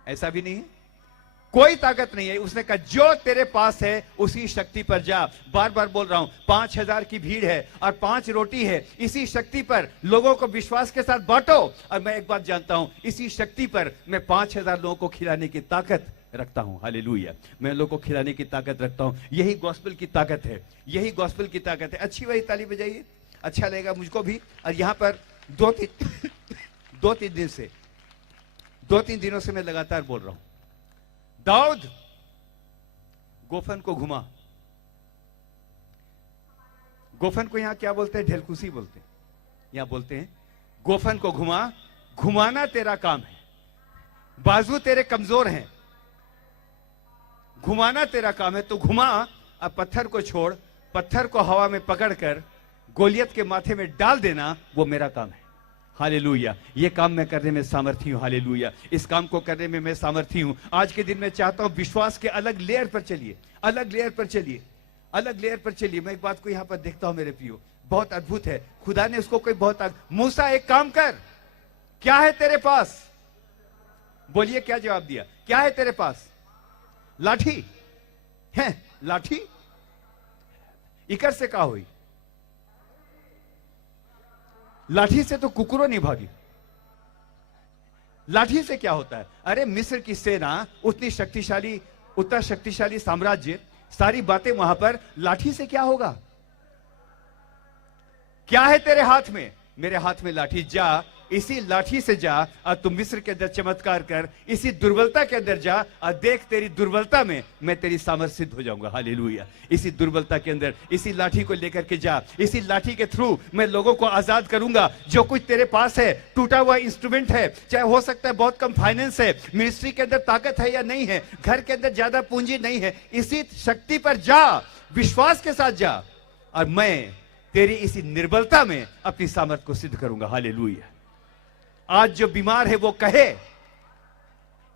ऐसा भी नहीं है, कोई ताकत नहीं है। उसने कहा जो तेरे पास है उसी शक्ति पर जा। बार बार बोल रहा हूं, 5000 की भीड़ है और 5 रोटी है, इसी शक्ति पर लोगों को विश्वास के साथ बांटो। और मैं एक बात जानता हूं, इसी शक्ति पर मैं 5000 लोगों को खिलाने की ताकत रखता हूं। हालेलुया। मैं लोगों को खिलाने की ताकत रखता हूं। यही गॉस्पेल की ताकत है, यही गॉस्पेल की ताकत है। अच्छी वही ताली बजाइए, अच्छा लगेगा मुझको भी। और यहां पर 2-3 दिनों से मैं लगातार बोल रहा हूं, दाऊद गोफन को घुमा। गोफन को यहां क्या बोलते हैं? ढेलकुसी बोलते हैं। यहां बोलते हैं गोफन को घुमा। घुमाना तेरा काम है, बाजू तेरे कमजोर हैं, घुमाना तेरा काम है, तो घुमा। अब पत्थर को छोड़, पत्थर को हवा में पकड़कर गोलियत के माथे में डाल देना, वो मेरा काम है। हालेलुया। ये काम मैं करने में सामर्थी हूं। हालेलुया। इस काम को करने में मैं सामर्थी हूं। आज के दिन मैं चाहता हूं विश्वास के अलग लेयर पर चलिए, अलग लेयर पर चलिए, अलग लेयर पर चलिए। मैं एक बात को यहां पर देखता हूं मेरे प्रियो, बहुत अद्भुत है। खुदा ने उसको कोई बहुत मूसा एक काम कर, क्या है तेरे पास? बोलिए क्या जवाब दिया? क्या है तेरे पास? लाठी है। लाठी इकर से का हुई? लाठी से तो कुकुरों नहीं भागी। लाठी से क्या होता है? अरे मिस्र की सेना उतनी शक्तिशाली, उतना शक्तिशाली साम्राज्य, सारी बातें वहां पर, लाठी से क्या होगा? क्या है तेरे हाथ में? मेरे हाथ में लाठी। जा, इसी लाठी से जा और तुम मिस्र के अंदर चमत्कार कर, इसी दुर्बलता के अंदर जा और देख, तेरी दुर्बलता में मैं तेरी सामर्थ सिद्ध हो जाऊंगा। हालेलुया। इसी दुर्बलता के अंदर, इसी लाठी को लेकर के जा, इसी लाठी के थ्रू मैं लोगों को आजाद करूंगा। जो कुछ तेरे पास है, टूटा हुआ इंस्ट्रूमेंट है, चाहे हो सकता है बहुत कम फाइनेंस है, मिनिस्ट्री के अंदर ताकत है या नहीं है, घर के अंदर ज्यादा पूंजी नहीं है, इसी शक्ति पर जा, विश्वास के साथ जा, और मैं तेरी इसी निर्बलता में अपनी सामर्थ को सिद्ध करूंगा। हालेलुया। आज जो बीमार है वो कहे,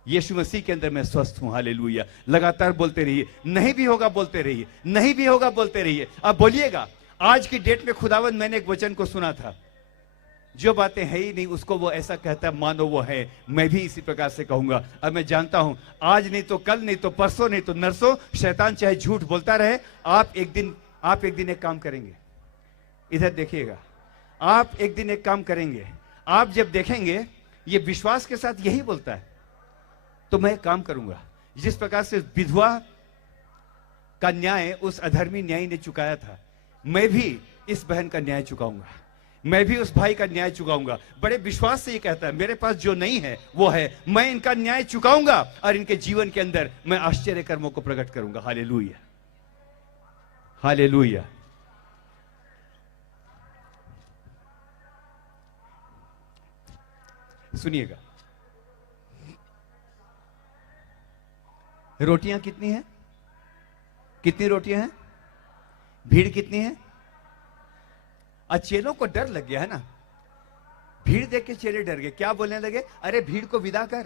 यीशु मसीह के अंदर मैं स्वस्थ हूं। हालेलुया। लगातार बोलते रहिए, नहीं भी होगा बोलते रहिए, नहीं भी होगा बोलते रहिए। अब बोलिएगा। आज की डेट में खुदावंद, मैंने एक वचन को सुना था, जो बातें है ही नहीं उसको वो ऐसा कहता है मानो वो है। मैं भी इसी प्रकार से कहूंगा। और मैं जानता हूं, आज नहीं तो कल, नहीं तो परसों, नहीं तो नरसों, शैतान चाहे झूठ बोलता रहे, आप एक दिन एक काम करेंगे। इधर देखिएगा, आप एक दिन एक काम करेंगे। आप जब देखेंगे ये विश्वास के साथ यही बोलता है, तो मैं एक काम करूंगा। जिस प्रकार से विधवा का न्याय उस अधर्मी न्यायी ने चुकाया था, मैं भी इस बहन का न्याय चुकाऊंगा, मैं भी उस भाई का न्याय चुकाऊंगा। बड़े विश्वास से ये कहता है, मेरे पास जो नहीं है वो है, मैं इनका न्याय चुकाऊंगा और इनके जीवन के अंदर मैं आश्चर्य कर्मों को प्रकट करूंगा। हालेलुया। हालेलुया। सुनिएगा, रोटियां कितनी हैं? कितनी रोटियां हैं? भीड़ कितनी है? और चेलों को डर लग गया है ना, भीड़ देख के चेले डर गए। क्या बोलने लगे? अरे भीड़ को विदा कर,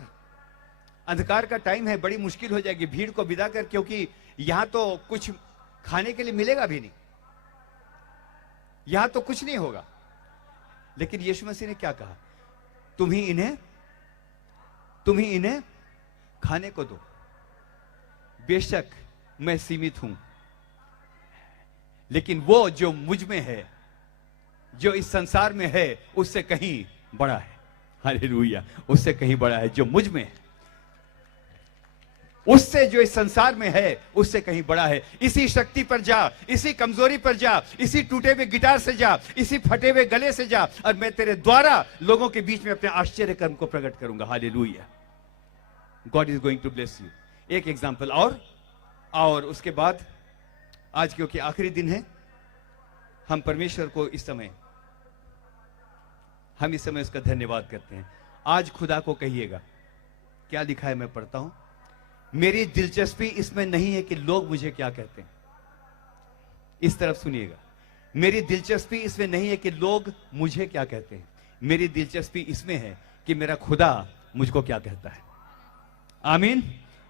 अंधकार का टाइम है, बड़ी मुश्किल हो जाएगी भीड़ को विदा कर, क्योंकि यहां तो कुछ खाने के लिए मिलेगा भी नहीं, यहां तो कुछ नहीं होगा। लेकिन यीशु मसीह ने क्या कहा? तुम ही इन्हें खाने को दो। बेशक मैं सीमित हूं, लेकिन वो जो मुझ में है, जो इस संसार में है, उससे कहीं बड़ा है। हालेलुया, उससे कहीं बड़ा है जो मुझ में है, उससे जो इस संसार में है उससे कहीं बड़ा है। इसी शक्ति पर जा, इसी कमजोरी पर जा, इसी टूटे हुए गिटार से जा, इसी फटे हुए गले से जा, और मैं तेरे द्वारा लोगों के बीच में अपने आश्चर्य कर्म को प्रकट करूंगा। Hallelujah, God is going to bless you. एक एग्जाम्पल और उसके बाद आज क्योंकि आखिरी दिन है, हम परमेश्वर को इस समय उसका धन्यवाद करते हैं। आज खुदा को कहिएगा, क्या लिखा है मैं पढ़ता हूं, मेरी दिलचस्पी इसमें नहीं है कि लोग मुझे क्या कहते हैं। इस तरफ सुनिएगा, मेरी दिलचस्पी इसमें नहीं है कि लोग मुझे क्या कहते हैं, मेरी दिलचस्पी इसमें है कि मेरा खुदा मुझको क्या कहता है। आमीन।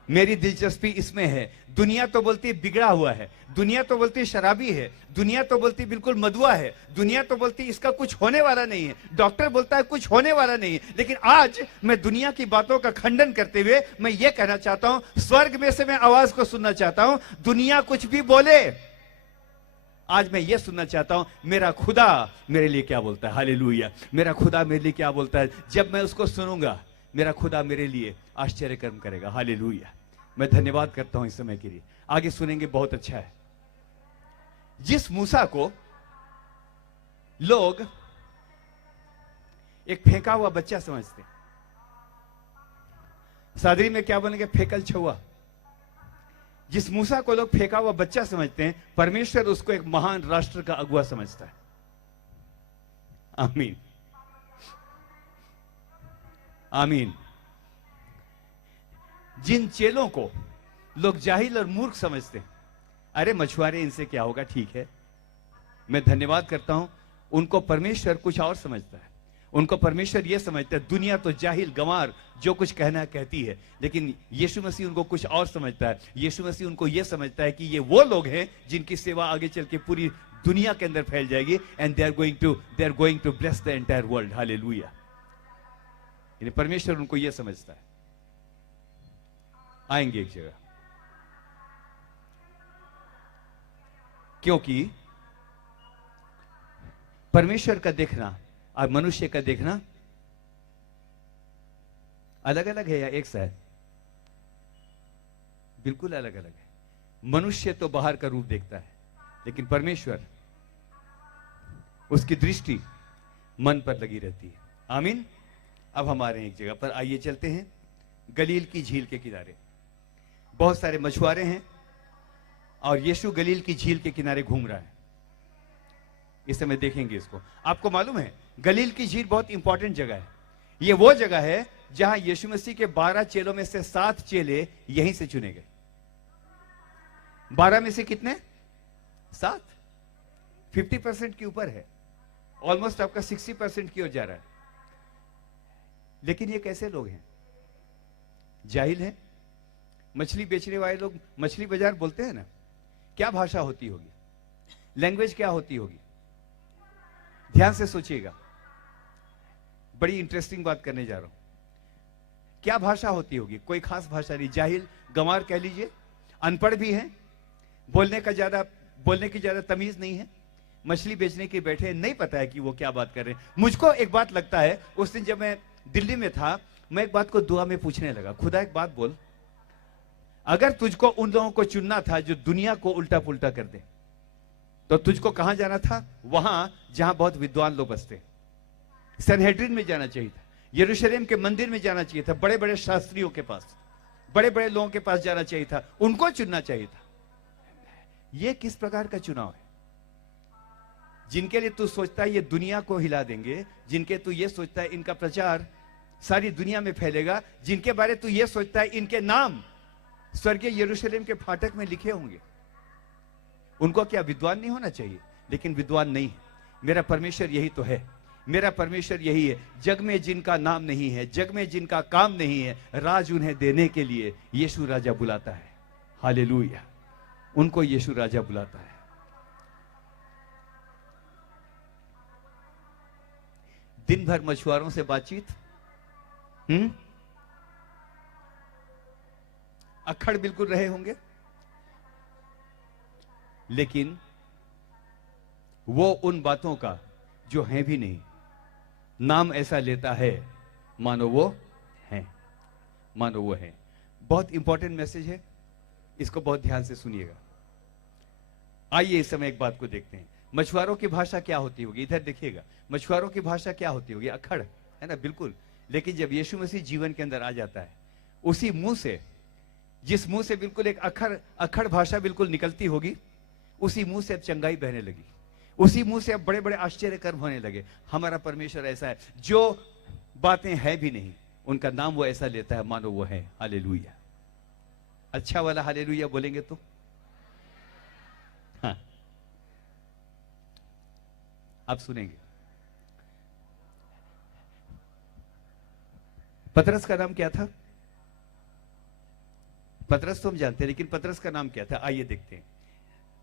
मेरी दिलचस्पी इसमें है। दुनिया तो बोलती है बिगड़ा हुआ है, दुनिया तो बोलती है शराबी है, दुनिया तो बोलती है बिल्कुल मदुआ है, दुनिया तो बोलती है इसका कुछ होने वाला नहीं है, डॉक्टर बोलता है कुछ होने वाला नहीं है। लेकिन आज मैं दुनिया की बातों का खंडन करते हुए मैं ये कहना चाहता हूं, स्वर्ग में से मैं आवाज को सुनना चाहता हूं, दुनिया कुछ भी बोले, आज मैं ये सुनना चाहता हूं, मेरा खुदा मेरे लिए क्या बोलता है। हालेलुया, मेरा खुदा मेरे लिए क्या बोलता है। जब मैं उसको सुनूंगा, मेरा खुदा मेरे लिए आश्चर्य कर्म करेगा। हालेलुया, मैं धन्यवाद करता हूं इस समय के लिए। आगे सुनेंगे, बहुत अच्छा है। जिस मूसा को लोग एक फेंका हुआ बच्चा समझते, सादरी में क्या बोलेंगे, फेकल छुआ। जिस मूसा को लोग फेंका हुआ बच्चा समझते हैं, परमेश्वर उसको एक महान राष्ट्र का अगुआ समझता है। आमीन, आमीन। जिन चेलों को लोग जाहिल और मूर्ख समझते हैं, अरे मछुआरे, इनसे क्या होगा, ठीक है, मैं धन्यवाद करता हूं, उनको परमेश्वर कुछ और समझता है। उनको परमेश्वर यह समझता है, दुनिया तो जाहिल गंवार जो कुछ कहना कहती है, लेकिन यीशु मसीह उनको कुछ और समझता है। यीशु मसीह उनको यह समझता है कि ये वो लोग हैं जिनकी सेवा आगे चल के पूरी दुनिया के अंदर फैल जाएगी, and they are going to bless the entire world. Hallelujah, यानी परमेश्वर उनको यह समझता है। आएंगे एक जगह, क्योंकि परमेश्वर का देखना और मनुष्य का देखना अलग अलग है या एक सा है? बिल्कुल अलग अलग है। मनुष्य तो बाहर का रूप देखता है, लेकिन परमेश्वर, उसकी दृष्टि मन पर लगी रहती है। आमीन। अब हमारे एक जगह पर आइए चलते हैं, गलील की झील के किनारे। बहुत सारे मछुआरे हैं और यीशु गलील की झील के किनारे घूम रहा है। इस समय देखेंगे इसको। आपको मालूम है, गलील की झील बहुत इंपॉर्टेंट जगह है। यह वो जगह है जहां यीशु मसीह के 12 चेलों में से 7 चेले यहीं से चुने गए। 12 में से कितने? 7। 50% के ऊपर है, ऑलमोस्ट आपका 60% की ओर जा रहा है। लेकिन ये कैसे लोग हैं? जाहिल हैं। मछली बेचने वाले लोग मछली बाजार बोलते हैं ना, क्या भाषा होती होगी, लैंग्वेज क्या होती होगी? ध्यान से सोचिएगा, बड़ी इंटरेस्टिंग बात करने जा रहा हूं। क्या भाषा होती होगी? कोई खास भाषा नहीं। जाहिल, गंवार कह लीजिए, अनपढ़ भी हैं, बोलने की ज्यादा तमीज नहीं है, मछली बेचने के बैठे, नहीं पता है कि वो क्या बात कर रहे हैं। मुझको एक बात लगता है, उस दिन जब मैं दिल्ली में था, मैं एक बात को दुआ में पूछने लगा, खुदा एक बात बोल, अगर तुझको उन लोगों को चुनना था जो दुनिया को उल्टा पुल्टा कर दे, तो तुझको कहां जाना था? वहां जहां बहुत विद्वान लोग बसते। सनहेड्रिन में जाना चाहिए था, यरूशलेम के मंदिर में जाना चाहिए था, बड़े बड़े शास्त्रियों के पास, बड़े बड़े लोगों के पास जाना चाहिए था, उनको चुनना चाहिए था। यह किस प्रकार का चुनाव है? जिनके लिए तू सोचता है ये दुनिया को हिला देंगे, जिनके तू ये सोचता है इनका प्रचार सारी दुनिया में फैलेगा, जिनके बारे तू ये सोचता है इनके नाम स्वर्गीय यरूशलेम के फाटक में लिखे होंगे, उनको क्या विद्वान नहीं होना चाहिए? लेकिन विद्वान नहीं है। मेरा परमेश्वर यही तो है। मेरा परमेश्वर यही है, जग में जिनका नाम नहीं है, जग में जिनका काम नहीं है, राज उन्हें देने के लिए यीशु राजा बुलाता है। हालेलुया, उनको यीशु राजा बुलाता है। दिन भर मछुआरों से बातचीत, अक्खड़ बिल्कुल रहे होंगे, लेकिन वो उन बातों का जो है भी नहीं, नाम ऐसा लेता है मानो वो है, मानो वो है। बहुत इंपॉर्टेंट मैसेज है, इसको बहुत ध्यान से सुनिएगा। आइए इस समय एक बात को देखते हैं। मछुआरों की भाषा क्या होती होगी? इधर देखिएगा, मछुआरों की भाषा क्या होती होगी? अक्खड़, है ना? बिल्कुल। लेकिन जब यीशु मसीह जीवन के अंदर आ जाता है, उसी मुंह से, जिस मुंह से बिल्कुल एक अक्खड़ भाषा बिल्कुल निकलती होगी, उसी मुंह से अब चंगाई बहने लगी, उसी मुंह से अब बड़े बड़े आश्चर्य कर्म होने लगे। हमारा परमेश्वर ऐसा है, जो बातें हैं भी नहीं, उनका नाम वो ऐसा लेता है मानो वो है। हालेलुया। अच्छा वाला हालेलुया बोलेंगे तो हाँ, आप सुनेंगे। पतरस का नाम क्या था? पतरस तो हम जानते हैं, लेकिन पतरस का नाम क्या था? आइए देखते हैं।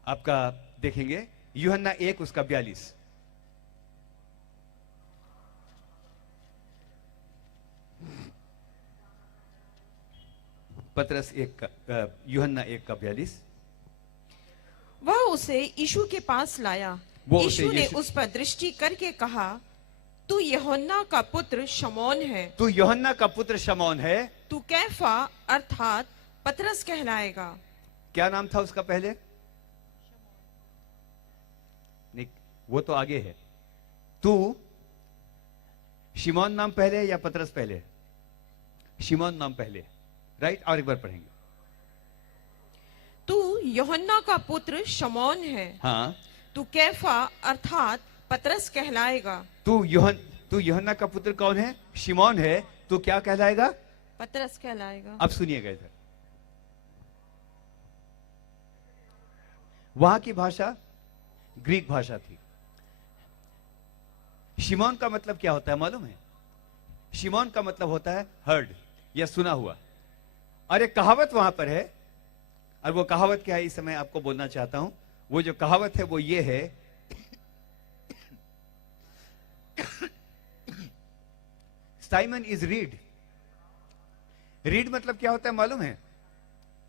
आपका देखेंगे यूहन्ना 1 उसका 42। पतरस 1 का यूहन्ना 1 का 42। वह उसे यीशु के पास लाया। यीशु ने उस पर दृष्टि करके कहा, तू यूहन्ना का पुत्र शमौन है। तू यूहन्ना का पुत्र शमौन है। तू कैफा अर्थात पतरस कहलाएगा। क्या नाम था उसका पहले? नहीं, वो तो आगे है। तू शिमोन नाम पहले या पतरस पहले? शिमोन नाम पहले, राइट? और एक बार पढ़ेंगे। तू यूहन्ना का पुत्र शमौन है। हाँ। तू कैफा अर्थात पतरस कहलाएगा। तू यूहन्ना का पुत्र कौन है? शिमोन है। तू क्या कहलाएगा? पतरस कहलाएगा। अब सुनिएगा इधर, वहां की भाषा ग्रीक भाषा थी। शिमोन का मतलब क्या होता है मालूम है? शिमोन का मतलब होता है हर्ड, या सुना हुआ। और एक कहावत वहां पर है, और वो कहावत क्या है इस समय आपको बोलना चाहता हूं। वो जो कहावत है वो ये है, साइमन इज रीड। रीड मतलब क्या होता है मालूम है?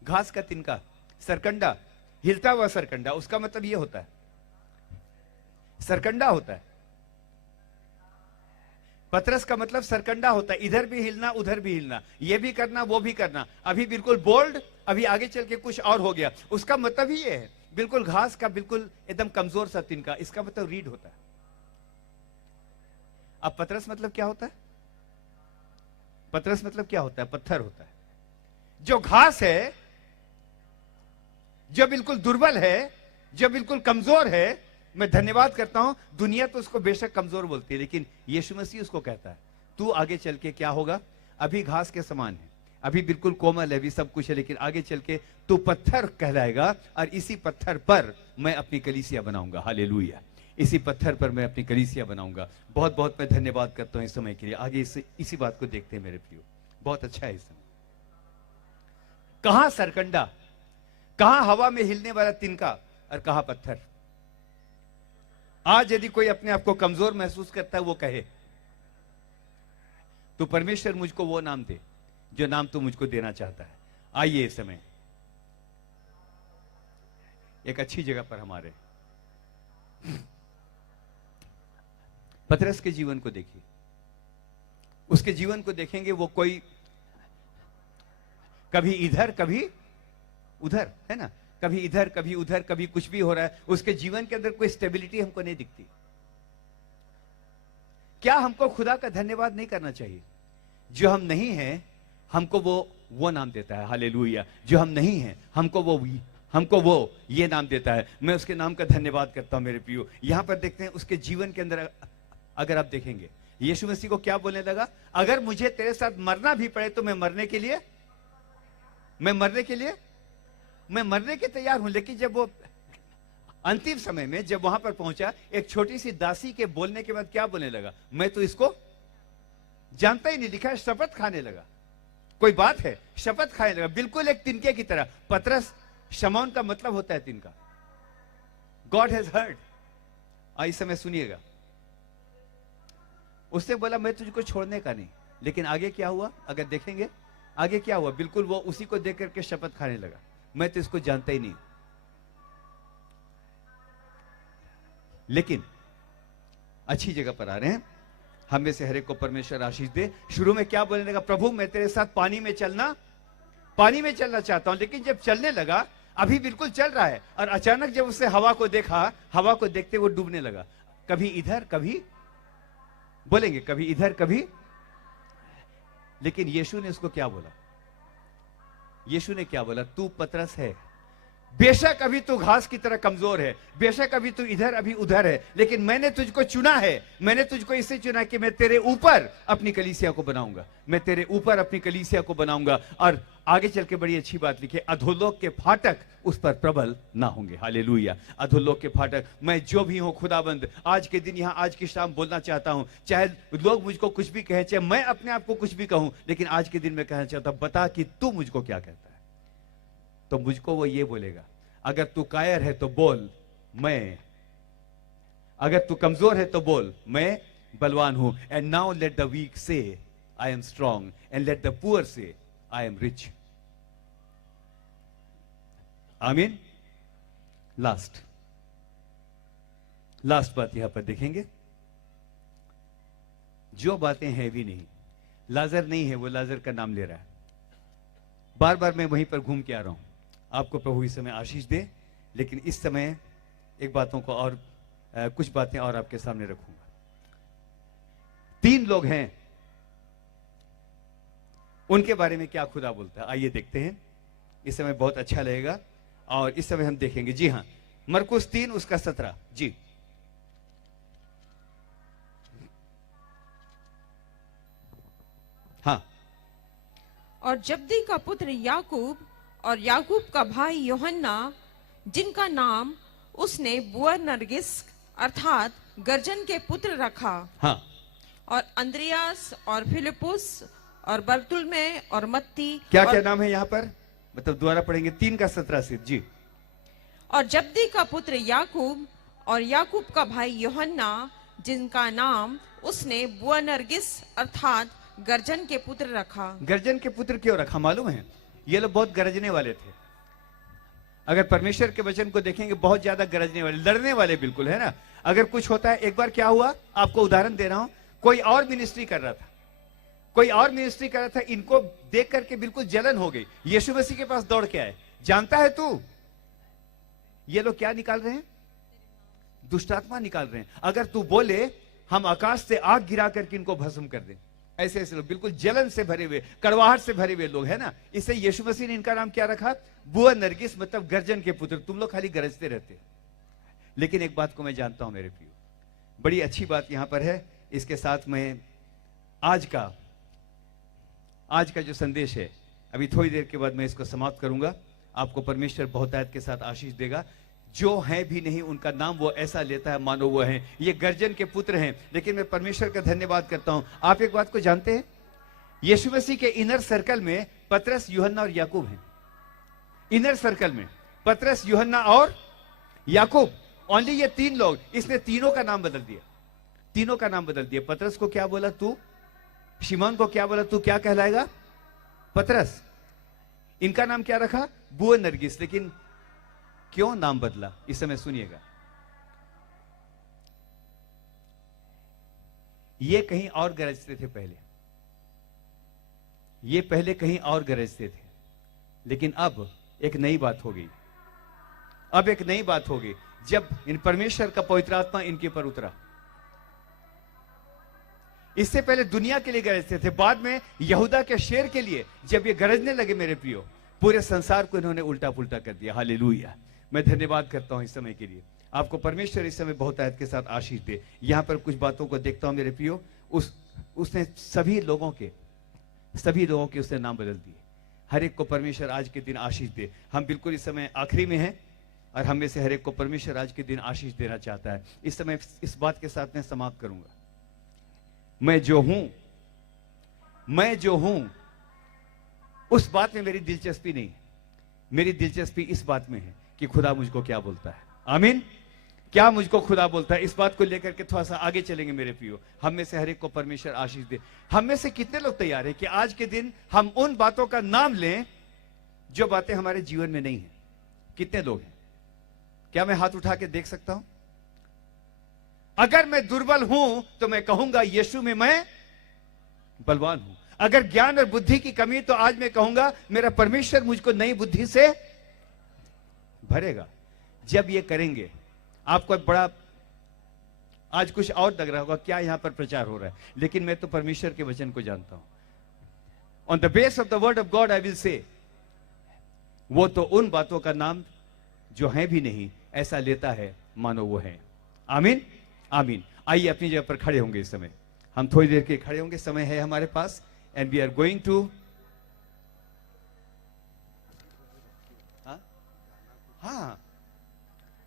घास का तिनका, सरकंडा, हिलता हुआ सरकंडा। उसका मतलब ये होता है, सरकंडा होता है। पतरस का मतलब सरकंडा होता है, इधर भी हिलना उधर भी हिलना, ये भी करना वो भी करना। अभी बिल्कुल बोल्ड, अभी आगे चल के कुछ और हो गया। उसका मतलब ही ये है, बिल्कुल घास का बिल्कुल एकदम कमजोर सा तिनका। इसका मतलब रीड होता है। अब पतरस मतलब क्या होता है? पतरस मतलब क्या होता है? पत्थर होता है। जो घास है, जो बिल्कुल दुर्बल है, जो बिल्कुल कमजोर है। मैं धन्यवाद करता हूं, दुनिया तो उसको बेशक कमजोर बोलती है, लेकिन यीशु मसीह उसको कहता है, तू आगे चल के क्या होगा? अभी घास के समान है, अभी बिल्कुल कोमल है, अभी सब कुछ है, लेकिन आगे चल के तू पत्थर कहलाएगा, और इसी पत्थर पर मैं अपनी कलीसिया बनाऊंगा। हालेलुया। इसी पत्थर पर मैं अपनी कलीसिया बनाऊंगा। बहुत बहुत मैं धन्यवाद करता हूं इस समय के लिए। आगे इसी बात को देखते हैं मेरे प्रियो। बहुत अच्छा है इस समय। कहां सरकंडा, कहां हवा में हिलने वाला तिनका, और कहां पत्थर। आज यदि कोई अपने आप को कमजोर महसूस करता है, वो कहे, तो परमेश्वर मुझको वो नाम दे जो नाम तू मुझको देना चाहता है। आइए इस समय एक अच्छी जगह पर हमारे पतरस के जीवन को देखिए। उसके जीवन को देखेंगे, वो कोई कभी इधर कभी उधर, है ना? कभी इधर कभी उधर, कभी कुछ भी हो रहा है। उसके जीवन के अंदर कोई स्टेबिलिटी हमको नहीं दिखती। क्या हमको खुदा का धन्यवाद नहीं करना चाहिए? जो हम नहीं हैं, हमको वो नाम देता है। हालेलुया। जो हम नहीं हैं, हमको वो ये नाम देता है। मैं उसके नाम का धन्यवाद करता हूं मेरे प्रियो। यहां पर देखते हैं उसके जीवन के अंदर, अगर आप देखेंगे, यीशु मसीह को क्या बोलने लगा? अगर मुझे तेरे साथ मरना भी पड़े तो मैं मरने के लिए तैयार हूं। लेकिन जब वो अंतिम समय में जब वहां पर पहुंचा, एक छोटी सी दासी के बोलने के बाद क्या बोलने लगा? मैं तो इसको जानता ही नहीं। लिखा है शपथ खाने लगा। कोई बात है, शपथ खाने लगा, बिल्कुल एक तिनके की तरह। पतरस, शमौन का मतलब होता है तिनका। God has heard. इस समय सुनिएगा, उसने बोला मैं तुझको छोड़ने का नहीं। लेकिन आगे क्या हुआ अगर देखेंगे, आगे क्या हुआ? बिल्कुल वो उसी को देख करके शपथ खाने लगा, मैं तो इसको जानता ही नहीं। लेकिन अच्छी जगह पर आ रहे हैं, हम में से हर एक को परमेश्वर आशीष दे। शुरू में क्या बोलने लगा? प्रभु मैं तेरे साथ पानी में चलना चाहता हूं। लेकिन जब चलने लगा, अभी बिल्कुल चल रहा है, और अचानक जब उसने हवा को देखा, हवा को देखते वो डूबने लगा। कभी इधर कभी, बोलेंगे कभी इधर कभी। लेकिन यीशु ने उसको क्या बोला? यीशु ने क्या बोला? तू पतरस है, बेशक अभी तू घास की तरह कमजोर है, बेशक अभी तू इधर अभी उधर है, लेकिन मैंने तुझको चुना है। मैंने तुझको इससे चुना कि मैं तेरे ऊपर अपनी कलीसिया को बनाऊंगा, मैं तेरे ऊपर अपनी कलीसिया को बनाऊंगा। और आगे चल के बड़ी अच्छी बात लिखी, अधोलोक के फाटक उस पर प्रबल ना होंगे। हालेलुया। अधोलोक के फाटक, मैं जो भी हूं खुदाबंद, आज के दिन यहां आज की शाम बोलना चाहता हूं। चाहे लोग मुझको कुछ भी कहें, चाहे मैं अपने आप को कुछ भी कहूं, लेकिन आज के दिन मैं कहना चाहता हूं, बता कि तू मुझको क्या कहता है। तो मुझको वो ये बोलेगा, अगर तू कायर है तो बोल मैं, अगर तू कमजोर है तो बोल मैं बलवान हूं। And now let the weak say I am strong, and let the poor say I am rich. आमीन। लास्ट बात यहां पर देखेंगे, जो बातें हैं भी नहीं, लाजर नहीं है, वो लाजर का नाम ले रहा है। बार बार मैं वहीं पर घूम के आ रहा हूं। आपको प्रभु इस समय आशीष दे। लेकिन इस समय एक बातों को और कुछ बातें और आपके सामने रखूंगा। 3 लोग हैं, उनके बारे में क्या खुदा बोलता है, आइए देखते हैं। इस समय बहुत अच्छा लगेगा और इस समय हम देखेंगे। जी हां, मरकुस 3 उसका 17। जी हाँ। और जब्दी का पुत्र याकूब और याकूब का भाई यूहन्ना, जिनका नाम उसने बुअनरगिस अर्थात गर्जन के पुत्र रखा। हाँ। और अंद्रियास और फिलिपुस और बरतुल्मै और मत्ती। क्या नाम है यहाँ पर? मतलब दोबारा पढ़ेंगे 3 का 17 से। जी। और जब्दी का पुत्र याकूब और याकूब का भाई यूहन्ना, जिनका नाम उसने बुअनरगिस अर्थात गर्जन के पुत्र रखा। गर्जन के पुत्र क्यों रखा मालूम है? ये लोग बहुत गरजने वाले थे। अगर परमेश्वर के वचन को देखेंगे, बहुत ज्यादा गरजने वाले, लड़ने वाले बिल्कुल, है ना। अगर कुछ होता है, एक बार क्या हुआ, आपको उदाहरण दे रहा हूं। कोई और मिनिस्ट्री कर रहा था, इनको देख करके बिल्कुल जलन हो गई। यीशु मसीह के पास दौड़ के आए, जानता है तू ये लोग क्या निकाल रहे हैं? दुष्टात्मा निकाल रहे हैं। अगर तू बोले हम आकाश से आग गिरा करके इनको भस्म कर दें, ऐसे ऐसे लोग बिल्कुल जलन से भरे हुए, कड़वाहट से भरे हुए लोग, है ना। इससे यीशु मसीह ने इनका नाम क्या रखा? बुअनरगिस, मतलब गर्जन के पुत्र। तुम लोग खाली गरजते रहते। लेकिन एक बात को मैं जानता हूं मेरे प्रियो, बड़ी अच्छी बात यहां पर है। इसके साथ मैं आज का जो संदेश है, अभी थोड़ी देर के बाद मैं इसको समाप्त करूंगा। आपको परमेश्वर बहुतायत के साथ आशीष देगा। जो है भी नहीं, उनका नाम वो ऐसा लेता है मानो वो है। ये गर्जन के पुत्र हैं। लेकिन मैं परमेश्वर का धन्यवाद करता हूं। आप एक बात को जानते हैं, यीशु मसीह के इनर सर्कल में पतरस, यूहन्ना और याकूब हैं। इनर सर्कल में पतरस, यूहन्ना और याकूब, ओनली ये 3 लोग। इसने तीनों का नाम बदल दिया। पतरस को क्या बोला? तू। शिमोन को क्या बोला? तू क्या कहलाएगा? पतरस। इनका नाम क्या रखा? बुअनरगिस। लेकिन क्यों नाम बदला, इस समय सुनिएगा। ये कहीं और गरजते थे पहले, कहीं और गरजते थे। लेकिन अब एक नई बात हो गई। जब इन परमेश्वर का पवित्र आत्मा इनके ऊपर उतरा। इससे पहले दुनिया के लिए गरजते थे, बाद में यहूदा के शेर के लिए जब ये गरजने लगे, मेरे प्रियो, पूरे संसार को इन्होंने उल्टा पुल्टा कर दिया। हालेलुया। मैं धन्यवाद करता हूं इस समय के लिए। आपको परमेश्वर इस समय बहुत आयत के साथ आशीष दे। यहां पर कुछ बातों को देखता हूं मेरे प्रियो। उसने सभी लोगों के उसने नाम बदल दिए। हर एक को परमेश्वर आज के दिन आशीष दे। हम बिल्कुल इस समय आखिरी में हैं और हम में से हर एक को परमेश्वर आज के दिन आशीष देना चाहता है। इस समय इस बात के साथ मैं समाप्त करूंगा। मैं जो हूं उस बात में मेरी दिलचस्पी नहीं है। मेरी दिलचस्पी इस बात में है कि खुदा मुझको क्या बोलता है। आमीन। क्या मुझको खुदा बोलता है, इस बात को लेकर के थोड़ा सा आगे चलेंगे मेरे प्रियो। हम में से हर एक को परमेश्वर आशीष दे। हम में से कितने लोग तैयार हैं कि आज के दिन हम उन बातों का नाम लें जो बातें हमारे जीवन में नहीं है? कितने लोग हैं? क्या मैं हाथ उठा के देख सकता हूं? अगर मैं दुर्बल हूं तो मैं कहूंगा यीशु में मैं बलवान हूं। अगर ज्ञान और बुद्धि की कमी तो आज मैं कहूंगा मेरा परमेश्वर मुझको नई बुद्धि से भरेगा। जब ये करेंगे आपको बड़ा आज कुछ और लग रहा होगा, क्या यहां पर प्रचार हो रहा है, लेकिन मैं तो परमेश्वर के वचन को जानता हूं। On the base of the word of God I will say, वो तो उन बातों का नाम जो है भी नहीं ऐसा लेता है मानो वो है। आमीन आमीन। आइए अपनी जगह पर खड़े होंगे। इस समय हम थोड़ी देर के खड़े होंगे, समय है हमारे पास। And we are going to हाँ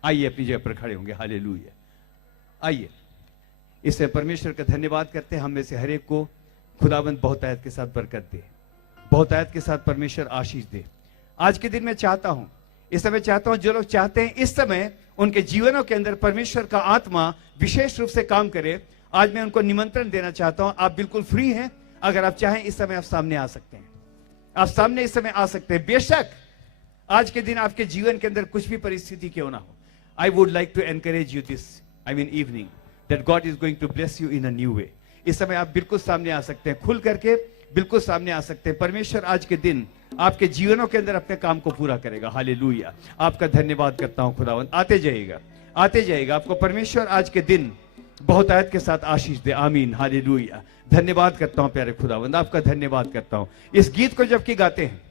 आइए अपनी जगह पर खड़े होंगे। हालेलुया। आइए इससे परमेश्वर का धन्यवाद करते हैं। हम में से हर एक को खुदाबंद बहुतायत के साथ बरकत दे, बहुतायत के साथ परमेश्वर आशीष दे। आज के दिन मैं चाहता हूं, इस समय चाहता हूं जो लोग चाहते हैं इस समय उनके जीवनों के अंदर परमेश्वर का आत्मा विशेष रूप से काम करे, आज मैं उनको निमंत्रण देना चाहता हूं। आप बिल्कुल फ्री हैं, अगर आप चाहें इस समय आप सामने आ सकते हैं। आप सामने इस समय आ सकते हैं। बेशक आज के दिन आपके जीवन के अंदर कुछ भी परिस्थिति क्यों ना हो, I would like to encourage you this, evening, that God is going to bless you in a new way. इस समय आप बिल्कुल सामने आ सकते हैं, खुल करके बिल्कुल सामने आ सकते हैं। परमेश्वर आज के दिन आपके जीवनों के अंदर अपने काम को पूरा करेगा। हालेलुया। आपका धन्यवाद करता हूं खुदावंद। आते जाइएगा। आपको परमेश्वर आज के दिन बहुतायत के साथ आशीष दे। आमीन। हालेलुया। धन्यवाद करता हूं प्यारे खुदावंद, आपका धन्यवाद करता हूं। इस गीत को जबकि गाते हैं,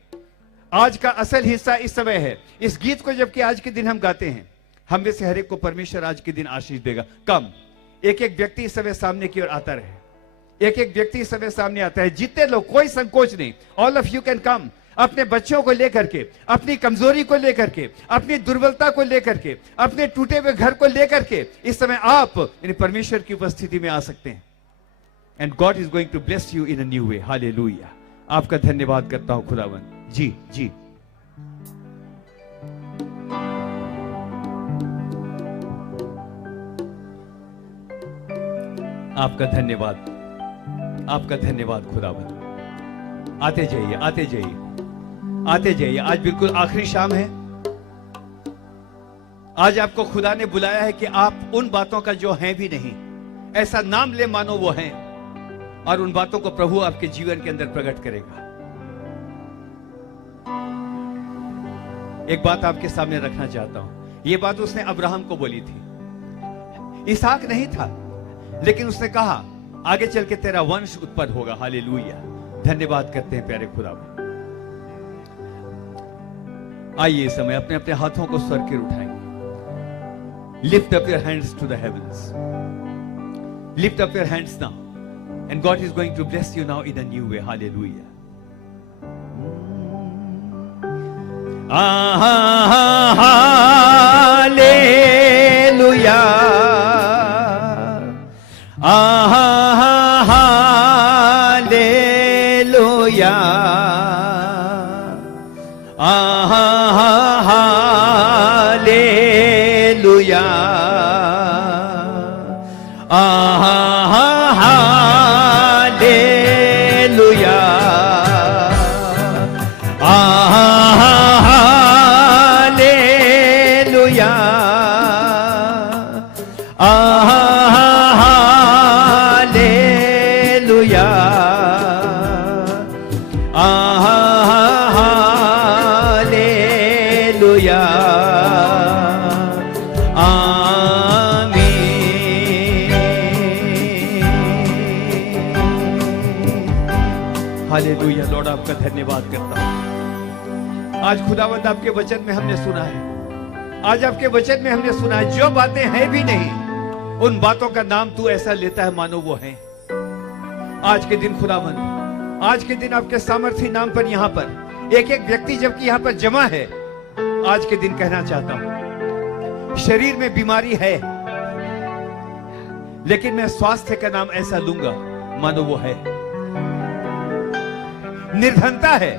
आज का असल हिस्सा इस समय है। इस गीत को जबकि आज के दिन हम गाते हैं, हम में से हर एक को परमेश्वर आज के दिन आशीष देगा। कम एक एक व्यक्ति इस समय सामने की ओर आता रहे। एक एक व्यक्ति इस समय सामने आता है। जितने लोग, कोई संकोच नहीं, all of you can come. अपने बच्चों को लेकर के, अपनी कमजोरी को लेकर के, अपनी दुर्बलता को लेकर के, अपने टूटे हुए घर को लेकर के इस समय आप परमेश्वर की उपस्थिति में आ सकते हैं। And God is going to bless you in a new way. Hallelujah. आपका धन्यवाद करता हूं खुदावन। जी जी आपका धन्यवाद खुदावन। आते जाइए। आज बिल्कुल आखिरी शाम है। आज आपको खुदा ने बुलाया है कि आप उन बातों का जो है भी नहीं ऐसा नाम ले मानो वो है, और उन बातों को प्रभु आपके जीवन के अंदर प्रकट करेगा। एक बात आपके सामने रखना चाहता हूं। यह बात उसने अब्राहम को बोली थी। इसहाक नहीं था, लेकिन उसने कहा आगे चल के तेरा वंश उत्पन्न होगा। हालेलुया। धन्यवाद करते हैं प्यारे खुदा। आइए इस समय अपने अपने हाथों को स्वर के उठाएंगे। Lift up your hands to the heavens. Lift up your hands now and God is going to bless you now in a new way. Hallelujah. Hallelujah. Hallelujah. Hallelujah. Hallelujah. Hallelujah. Lord आपका धन्यवाद करता हूं। आज खुदावंद आपके वचन में हमने सुना है, आज आपके वचन में हमने सुना है जो बातें हैं भी नहीं उन बातों का नाम तू ऐसा लेता है मानो वो है। आज के दिन खुदावंद, आज के दिन आपके सामर्थी नाम पर यहां पर एक एक व्यक्ति जबकि यहां पर जमा है, आज के दिन कहना चाहता हूं शरीर में बीमारी है, लेकिन मैं स्वास्थ्य का नाम ऐसा लूंगा मानो वो है। निर्धनता है,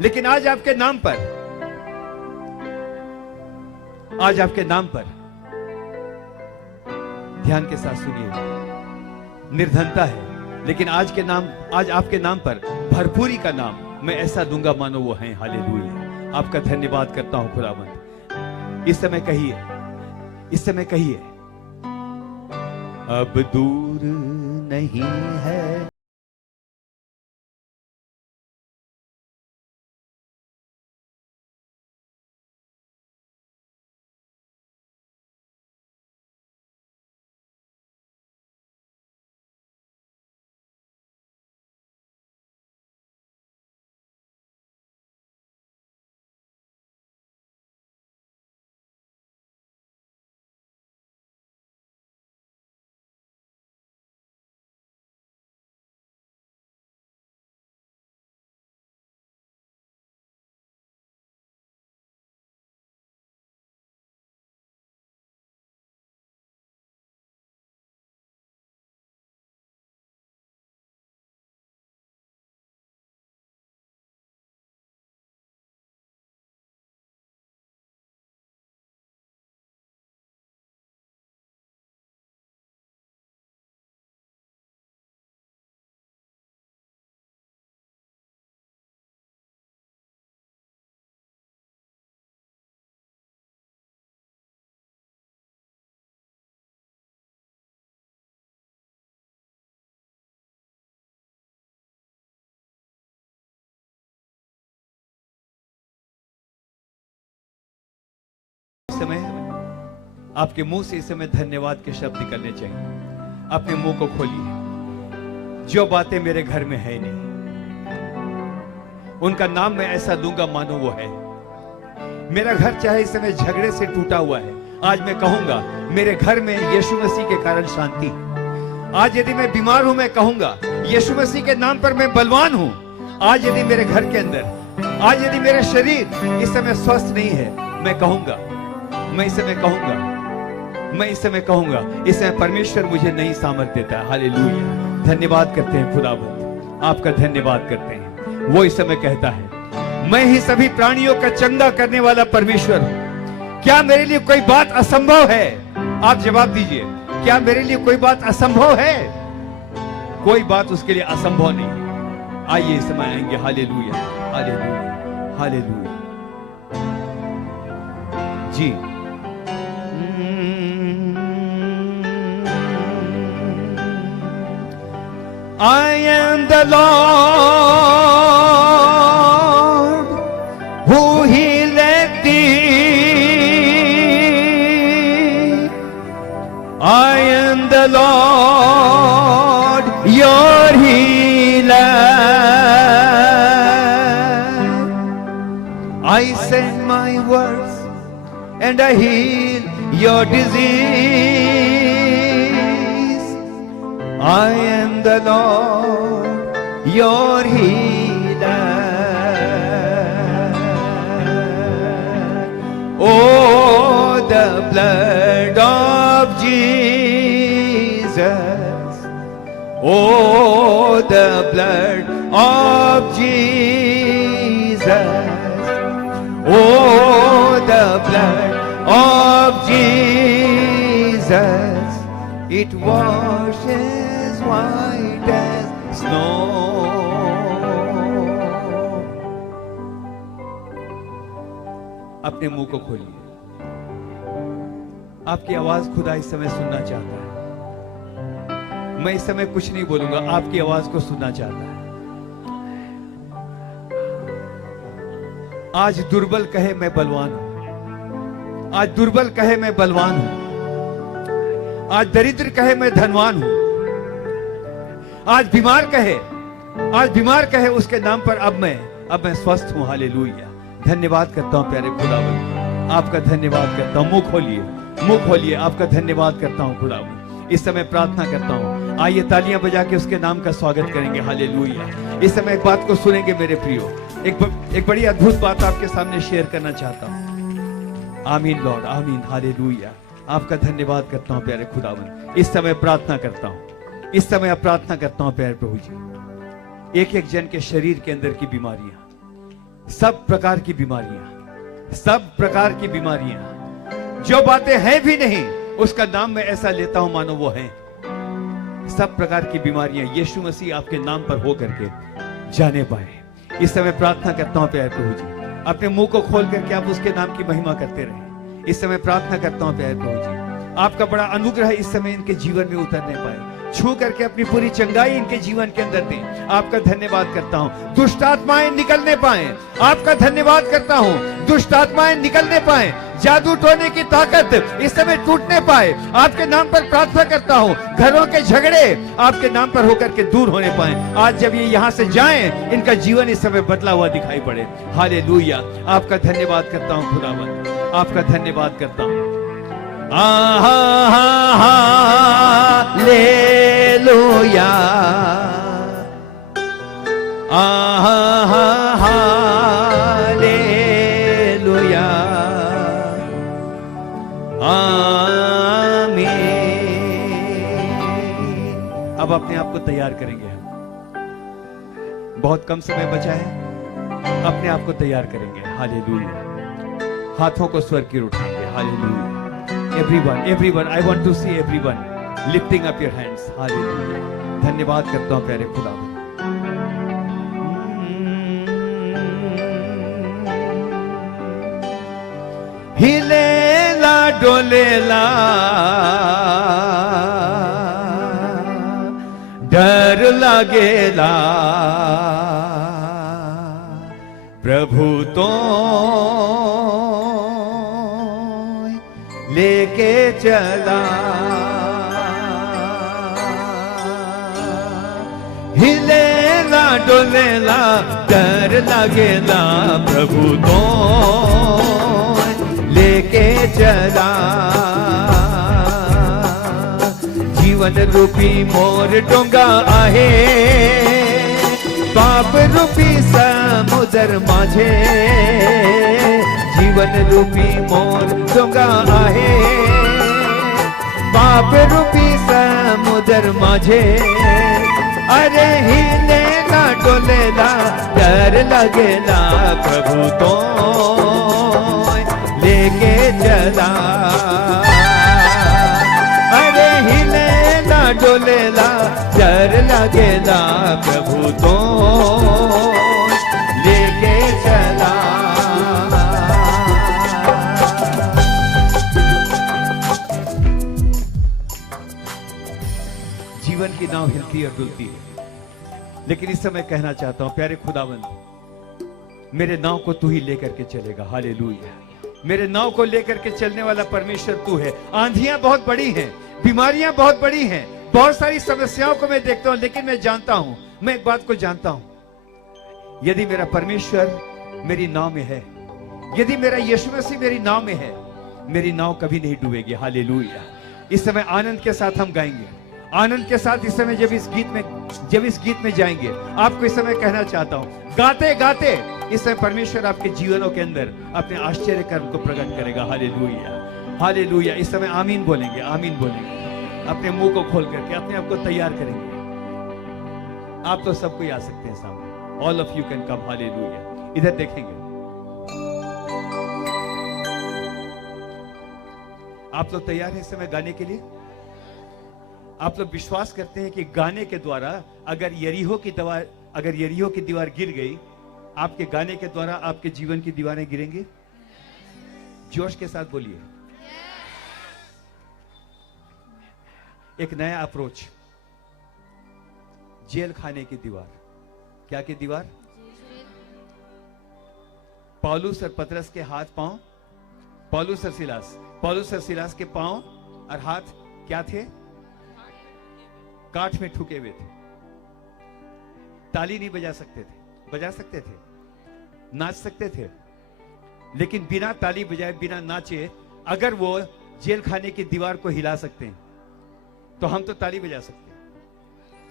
लेकिन आज आपके नाम पर, आज आपके नाम पर, ध्यान के साथ सुनिए, निर्धनता है, लेकिन आज के नाम, आज आपके नाम पर भरपूरी का नाम मैं ऐसा दूंगा मानो वो है। हालेलुया। आपका धन्यवाद करता हूं खुदावंद। इस समय कहिए, इस समय कहिए, अब दूर नहीं है समय आपके मुंह से इस समय धन्यवाद के शब्द निकलने चाहिए। अपने मुंह को खोलिए। जो बातें मेरे घर में है नहीं, उनका नाम मैं ऐसा दूंगा मानो वो है। मेरा घर चाहे इस समय झगड़े से टूटा हुआ है, आज मैं कहूंगा मेरे घर में यीशु मसीह के कारण शांति। आज यदि मैं बीमार हूं, मैं कहूंगा यीशु मसीह के नाम पर मैं बलवान हूं। आज यदि मेरे घर के अंदर, आज यदि मेरे शरीर इस समय स्वस्थ नहीं है, मैं कहूंगा, मैं इस समय कहूंगा, मैं इस समय कहूंगा, इस समय परमेश्वर मुझे नई सामर्थ देता है। हालेलुया। धन्यवाद करते हैं खुदावंद, आपका धन्यवाद करते हैं। वो इस समय कहता है, मैं ही सभी प्राणियों का चंगा करने वाला परमेश्वर हूं। क्या मेरे लिए कोई बात असंभव है? आप जवाब दीजिए, क्या मेरे लिए कोई बात असंभव है? कोई बात उसके लिए असंभव नहीं। आइए इस समय आएंगे। Hallelujah, hallelujah, hallelujah. जी, I am the Lord who healeth thee. I am the Lord your healer. I send my words and I heal your disease. I am the Lord, your healer. Oh, the blood of Jesus. Oh, the blood of Jesus. Oh, the blood of Jesus. It washes white as snow. अपने मुंह को खोलिए। आपकी आवाज खुदा इस समय सुनना चाहता है। मैं इस समय कुछ नहीं बोलूंगा, आपकी आवाज को सुनना चाहता है। आज दुर्बल कहे मैं बलवान हूं। आज दुर्बल कहे मैं बलवान हूं। आज दरिद्र कहे मैं धनवान हूं। आज बीमार कहे उसके नाम पर अब मैं स्वस्थ हूं। हालेलुया। धन्यवाद करता हूं प्यारे खुदावंद, आपका धन्यवाद करता हूं। मुंह खोलिए, आपका धन्यवाद करता हूं खुदावंद। इस समय प्रार्थना करता हूं। आइए तालियां बजा के उसके नाम का स्वागत करेंगे। हालेलुया। इस समय एक बात को सुनेंगे मेरे प्रियो। एक बड़ी अद्भुत बात आपके सामने शेयर करना चाहता हूं। आमीन लॉर्ड, आमीन, हालेलुया। आपका धन्यवाद करता हूं प्यारे खुदावन। इस समय प्रार्थना करता हूं, इस समय प्रार्थना करता हूं प्यारे प्रभु जी, एक एक जन के शरीर के अंदर की बीमारियां, सब प्रकार की बीमारियां, सब प्रकार की बीमारियां, जो बातें हैं भी नहीं उसका नाम मैं ऐसा लेता हूं मानो वो है। सब प्रकार की बीमारियां यीशु मसीह आपके नाम पर हो करके जाने पाए। इस समय प्रार्थना करता हूं प्यारे प्रभु जी, अपने मुंह को खोल करके आप उसके नाम की महिमा करते रहे। इस समय प्रार्थना करता हूं प्यारे प्रभु जी, आपका बड़ा अनुग्रह इस समय इनके जीवन में उतरने पाए, छू करके अपनी पूरी चंगाई इनके जीवन के अंदर दें। आपका धन्यवाद करता हूं, दुष्ट आत्माएं निकलने पाए। आपका धन्यवाद करता हूं, दुष्ट आत्माएं निकलने पाए, जादू टोने की ताकत इस समय टूटने पाए। आपके नाम पर प्रार्थना करता हूं, घरों के झगड़े आपके नाम पर होकर के दूर होने पाए। आज जब ये यहाँ से जाएं, इनका जीवन इस समय बदला हुआ दिखाई पड़े। हालेलुया। आपका धन्यवाद करता हूं खुदावन, आपका धन्यवाद करता हूं। हालेलुया, हालेलुया, आमीन। अब अपने आप को तैयार करेंगे हम, बहुत कम समय बचा है, अपने आप को तैयार करेंगे। हालेलुया। हाथों को स्वर की उठाएंगे। Hallelujah. Everyone, I want to see everyone lifting up your hands. Hallelujah. धन्यवाद करता हूं प्यारे खुदा। हिलेला डोलेला डर लागेला, प्रभु तो लेके चला। हिलेला डोलेला डर लागेला, प्रभु तो लेके चला। जीवन रूपी मोर डोंगा आहे, पाप रूपी समुद्र माझे। जीवन रूपी मोर डोंगा आहे, पाप रूपी समुद्र माझे। अरे हिलेला डोलेला डर लगेला, प्रभु तो लेके चला। अरे हिलेला डोलेला डर लगेला, प्रभु तो लेके चला। जीवन की नाव हिलती और डुलती है, लेकिन इस समय कहना चाहता हूं प्यारे खुदावन, मेरे नाव को तू ही लेकर के चलेगा। हालेलुया। मेरे नाव को लेकर के चलने वाला परमेश्वर तू है। आंधियां बहुत बड़ी हैं, बीमारियां बहुत बड़ी हैं, बहुत सारी समस्याओं को मैं देखता हूं, लेकिन मैं जानता हूं, मैं एक बात को जानता हूं, यदि मेरा परमेश्वर मेरी नाव में है, यदि मेरा यीशु मसीह मेरी नाव में है, मेरी नाव कभी नहीं डूबेगी। हालेलुया। इस समय आनंद के साथ हम गाएंगे, आनंद के साथ इस समय जब इस गीत में जाएंगे, आपको इस समय कहना चाहता हूं, गाते गाते इस समय परमेश्वर आपके जीवनों के अंदर अपने आश्चर्य कर्म को प्रकट करेगा। Hallelujah, hallelujah. इस समय आमीन बोलेंगे, आमीन बोलेंगे, अपने मुंह को खोल करके अपने आप को तैयार करेंगे। आप तो सबको आ सकते हैं सामने, all of you can come. Hallelujah. इधर देखेंगे, आप लोग तैयार हैं इस समय गाने के लिए? आप लोग विश्वास करते हैं कि गाने के द्वारा अगर यरीहो की दीवार गिर गई, आपके गाने के द्वारा आपके जीवन की दीवारें गिरेंगी? जोश के साथ बोलिए। एक नया अप्रोच, जेल खाने की दीवार। क्या की दीवार? पौलुस और पतरस के हाथ पांव, पौलुस और सिलास के पांव और हाथ क्या थे? काठ में ठुके हुए थे। ताली नहीं बजा सकते थे, बजा सकते थे, नाच सकते थे, लेकिन बिना ताली बजाए, बिना नाचे अगर वो जेल खाने की दीवार को हिला सकते हैं, तो हम तो ताली बजा सकते हैं,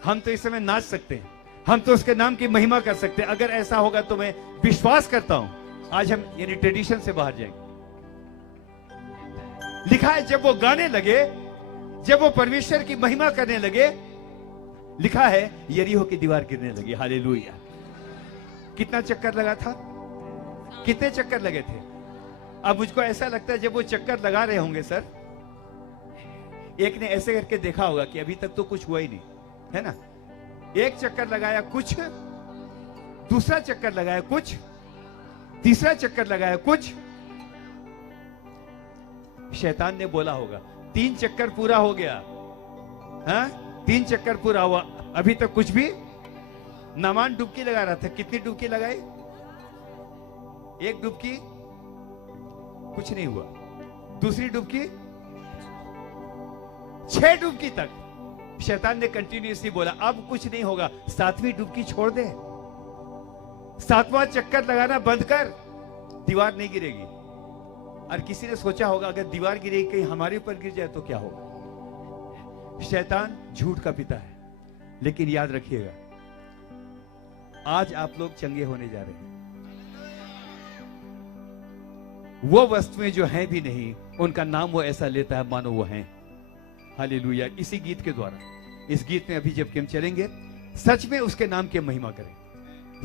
हम तो इस समय नाच सकते हैं, हम तो उसके नाम की महिमा कर सकते हैं। अगर ऐसा होगा तो मैं विश्वास करता हूं आज हम यानी ट्रेडिशन से बाहर जाएंगे। लिखा है जब वो गाने लगे, जब वो परमेश्वर की महिमा करने लगे, लिखा है यरीहो की दीवार गिरने लगी। हालेलुया। कितना चक्कर लगा था? कितने चक्कर लगे थे? अब मुझको ऐसा लगता है जब वो चक्कर लगा रहे होंगे सर, एक ने ऐसे करके देखा होगा कि अभी तक तो कुछ हुआ ही नहीं, है ना? एक चक्कर लगाया कुछ, दूसरा चक्कर लगाया कुछ, तीसरा चक्कर लगाया कुछ। शैतान ने बोला होगा 3 चक्कर पूरा हो गया, हाँ 3 चक्कर पूरा हुआ, अभी तक कुछ भी। नामान डुबकी लगा रहा था, कितनी डुबकी लगाई? एक डुबकी, कुछ नहीं हुआ। दूसरी डुबकी, 6 डुबकी तक शैतान ने कंटिन्यूअसली बोला अब कुछ नहीं होगा, 7वीं डुबकी छोड़ दे, 7वां चक्कर लगाना बंद कर, दीवार नहीं गिरेगी। और किसी ने सोचा होगा अगर दीवार गिरेगी कहीं हमारे ऊपर गिर जाए तो क्या होगा? शैतान झूठ का पिता है, लेकिन याद रखिएगा आज आप लोग चंगे होने जा रहे हैं। वो वस्तुएं जो हैं भी नहीं, उनका नाम वो ऐसा लेता है मानो वो हैं। हालेलुया। इसी गीत के द्वारा, इस गीत में अभी जबकि हम चलेंगे, सच में उसके नाम की महिमा करें,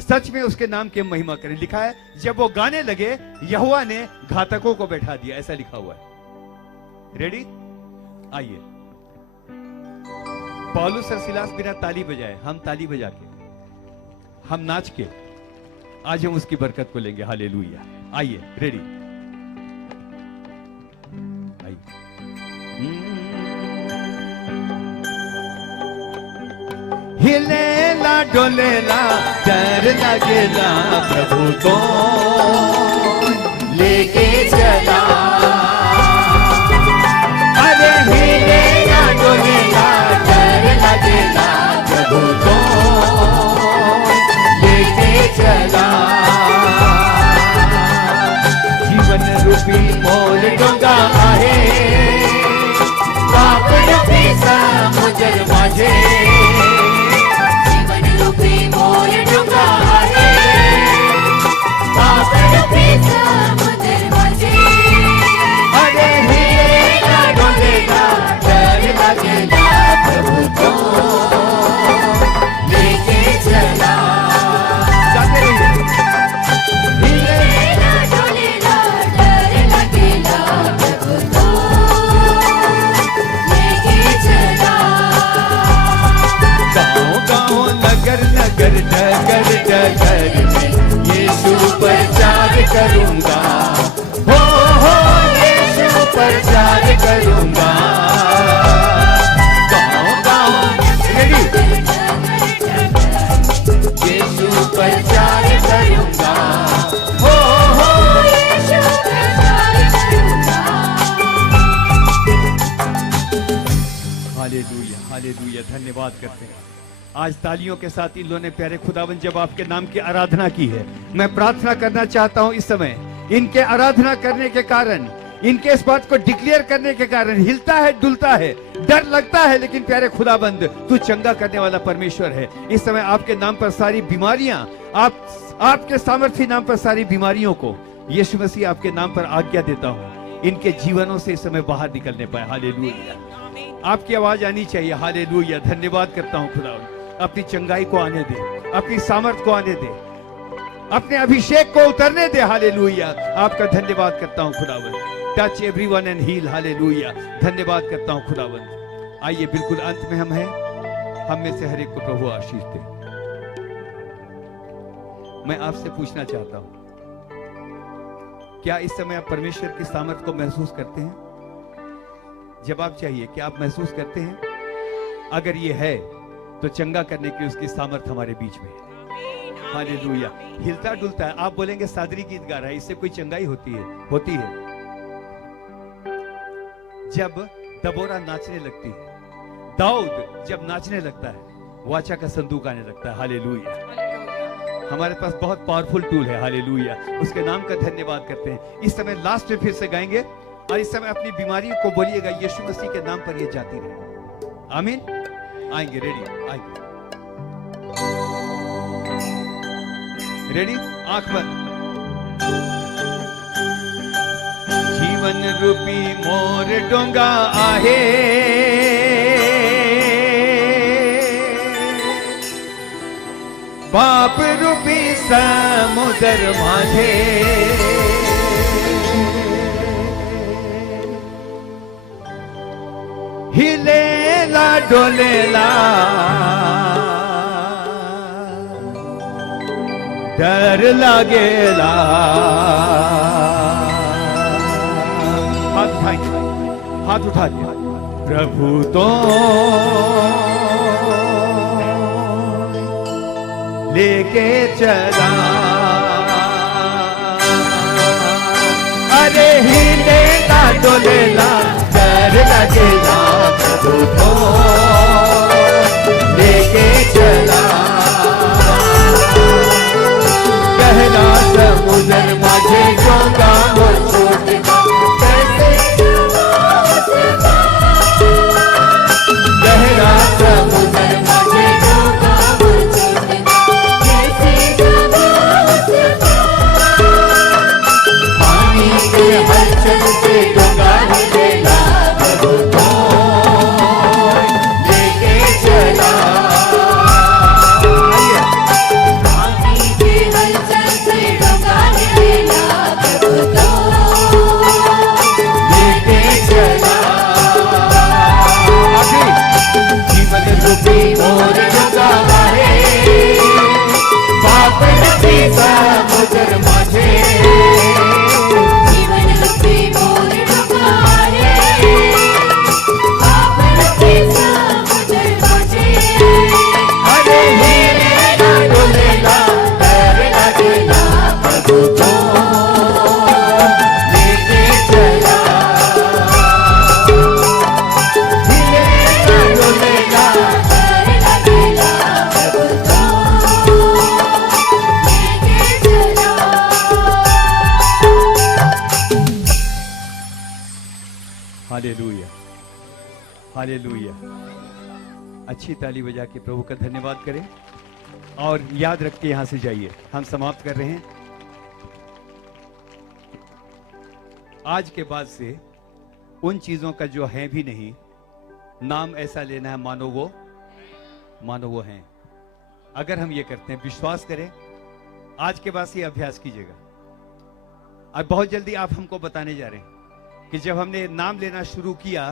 सच में उसके नाम की महिमा करें। लिखा है जब वो गाने लगे यहोवा ने घातकों को बैठा दिया, ऐसा लिखा हुआ है। रेडी? आइए। पौलुस और सिलास बिना ताली बजाए, हम ताली बजा के, हम नाच के आज हम उसकी बरकत को लेंगे। हालेलुया। आइए, रेडी? आइए। हिलेला डोलेला डर लगेला प्रभु को लेके चला। अरे हिलेला डोलेला डर लगेला प्रभु को लेके चला। जीवन रूपी मोल डोंगा आहे, पाप रूपी समुद्र माझे। करूंगा हो यीशु प्रचार करूंगा। गाँव यीशु प्रचार करूंगा हो यीशु प्रचार करूंगा। Hallelujah, hallelujah. धन्यवाद करते हैं। आज तालियों के साथ इन लोगों ने प्यारे खुदावन जब आपके नाम की आराधना की है, मैं प्रार्थना करना चाहता हूं इस समय इनके आराधना करने के कारण, इनके इस बात को डिक्लेयर करने के कारण हिलता है, डुलता है, डर लगता है, लेकिन प्यारे खुदाबंद तू चंगा करने वाला परमेश्वर है। इस समय आपके नाम पर सारी बीमारियां, आपके सामर्थ्य नाम पर सारी बीमारियों को यीशु मसीह आपके नाम पर आज्ञा देता हूं, इनके जीवनों से इस समय बाहर निकलने पाए। हालेलुया। आपकी आवाज आनी चाहिए। हालेलुया। धन्यवाद करता हूं खुदावन, अपनी चंगाई को आने दे, अपनी सामर्थ को आने दे, अपने अभिषेक को उतरने दे। हालेलुया। आपका धन्यवाद करता हूं खुदावन। Touch everyone and heal. Hallelujah. धन्यवाद करता हूं खुदावन। आइए, बिल्कुल अंत में हम हैं, हम में से हर एक को प्रभु आशीष दे। मैं आपसे पूछना चाहता हूं, क्या इस समय आप परमेश्वर की सामर्थ को महसूस करते हैं? जवाब चाहिए, क्या आप महसूस करते हैं? अगर ये है तो चंगा करने की उसकी सामर्थ हमारे बीच में है। हालेलुया। हिलता डुलता है। आप बोलेंगे सादरी गीत गा रहा है, इससे कोई चंगाई होती है? होती है। जब दबोरा नाचने लगती है, दाऊद जब नाचने लगता है, वाचा का संदूक आने लगता है। हालेलुया। हमारे पास बहुत पावरफुल टूल है। हालेलुया। उसके नाम का धन्यवाद करते हैं। इस समय लास्ट में फिर से गाएंगे और इस समय अपनी बीमारी को बोलिएगा यीशु मसीह के नाम पर ये जाती रहे। आमीन। आएंगे, रेडी? आएंगे, रेडी? आंख बंद। जीवन रूपी मोर डोंगा आहे, पाप रूपी समुद्र माझे, हिलेला डोलेला डर लागेला। हाथ उठा दिया। प्रभु तो लेके चला, अरे हिलेला डोलेला डर लगेला। प्रभु तो लेके चला, गहरा समुद्र माझे डोंगा मोर छोटका, गहरा समुद्र माझे डोंगा मोर छोटका, पानी के हलचल से डोंगा हिलेला। प्रभु तो लेके चला, मोर डोंगा आहे, पाप रूपी समुद्र माझे, जीवन रूपी मोर डोंगा आहे, पाप रूपी समुद्र माझे, अरे हिलेला डोलेला डर लगेला। प्रभु तो लेके चला, हिलेला डोलेला हालेलुया, हालेलुया। अच्छी ताली बजा के प्रभु का धन्यवाद करें और याद रख के यहां से जाइए। हम समाप्त कर रहे हैं। आज के बाद से उन चीजों का जो है भी नहीं, नाम ऐसा लेना है मानो वो हैं। अगर हम ये करते हैं, विश्वास करें, आज के बाद से ये अभ्यास कीजिएगा। और बहुत जल्दी आप हमको बताने जा रहे हैं कि जब हमने नाम लेना शुरू किया,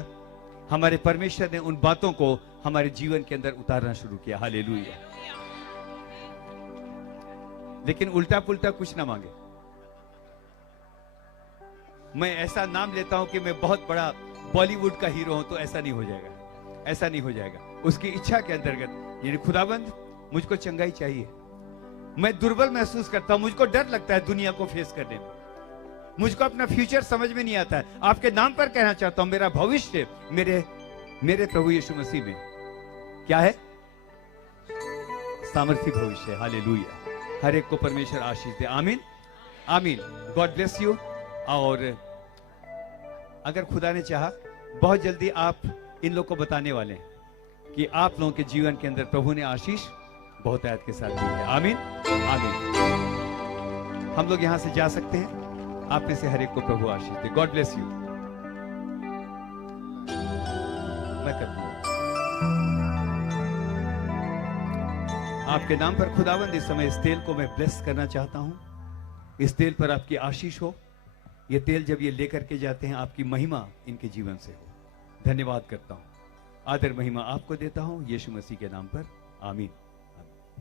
हमारे परमेश्वर ने उन बातों को हमारे जीवन के अंदर उतारना शुरू किया। हालेलुया। लेकिन उल्टा पुल्टा कुछ ना मांगे। मैं ऐसा नाम लेता हूं कि मैं बहुत बड़ा बॉलीवुड का हीरो हूं, तो ऐसा नहीं हो जाएगा, ऐसा नहीं हो जाएगा। उसकी इच्छा के अंतर्गत, यानी खुदाबंद मुझको चंगाई चाहिए, मैं दुर्बल महसूस करता हूं, मुझको डर लगता है दुनिया को फेस करने में, मुझको अपना फ्यूचर समझ में नहीं आता है। आपके नाम पर कहना चाहता हूं, मेरा भविष्य मेरे प्रभु यीशु मसीह में क्या है? सामर्थ्य भविष्य। हालेलुया। हर एक को परमेश्वर आशीष दे। आमीन, आमीन। God bless you. और अगर खुदा ने चाहा, बहुत जल्दी आप इन लोगों को बताने वाले हैं कि आप लोगों के जीवन के अंदर प्रभु ने आशीष बहुत आयत के साथ दी है। आमीन, आमीन। हम लोग यहां से जा सकते हैं। आप में से हर एक को प्रभु आशीष दे। God bless you. मैं कर दूंगा। आपके नाम पर खुदावंद इस समय इस तेल को मैं ब्लेस करना चाहता हूं। इस तेल पर आपकी आशीष हो। ये तेल जब ये लेकर के जाते हैं, आपकी महिमा इनके जीवन से हो। धन्यवाद करता हूं। आदर महिमा आपको देता हूं यीशु मसीह के नाम पर। आमीन।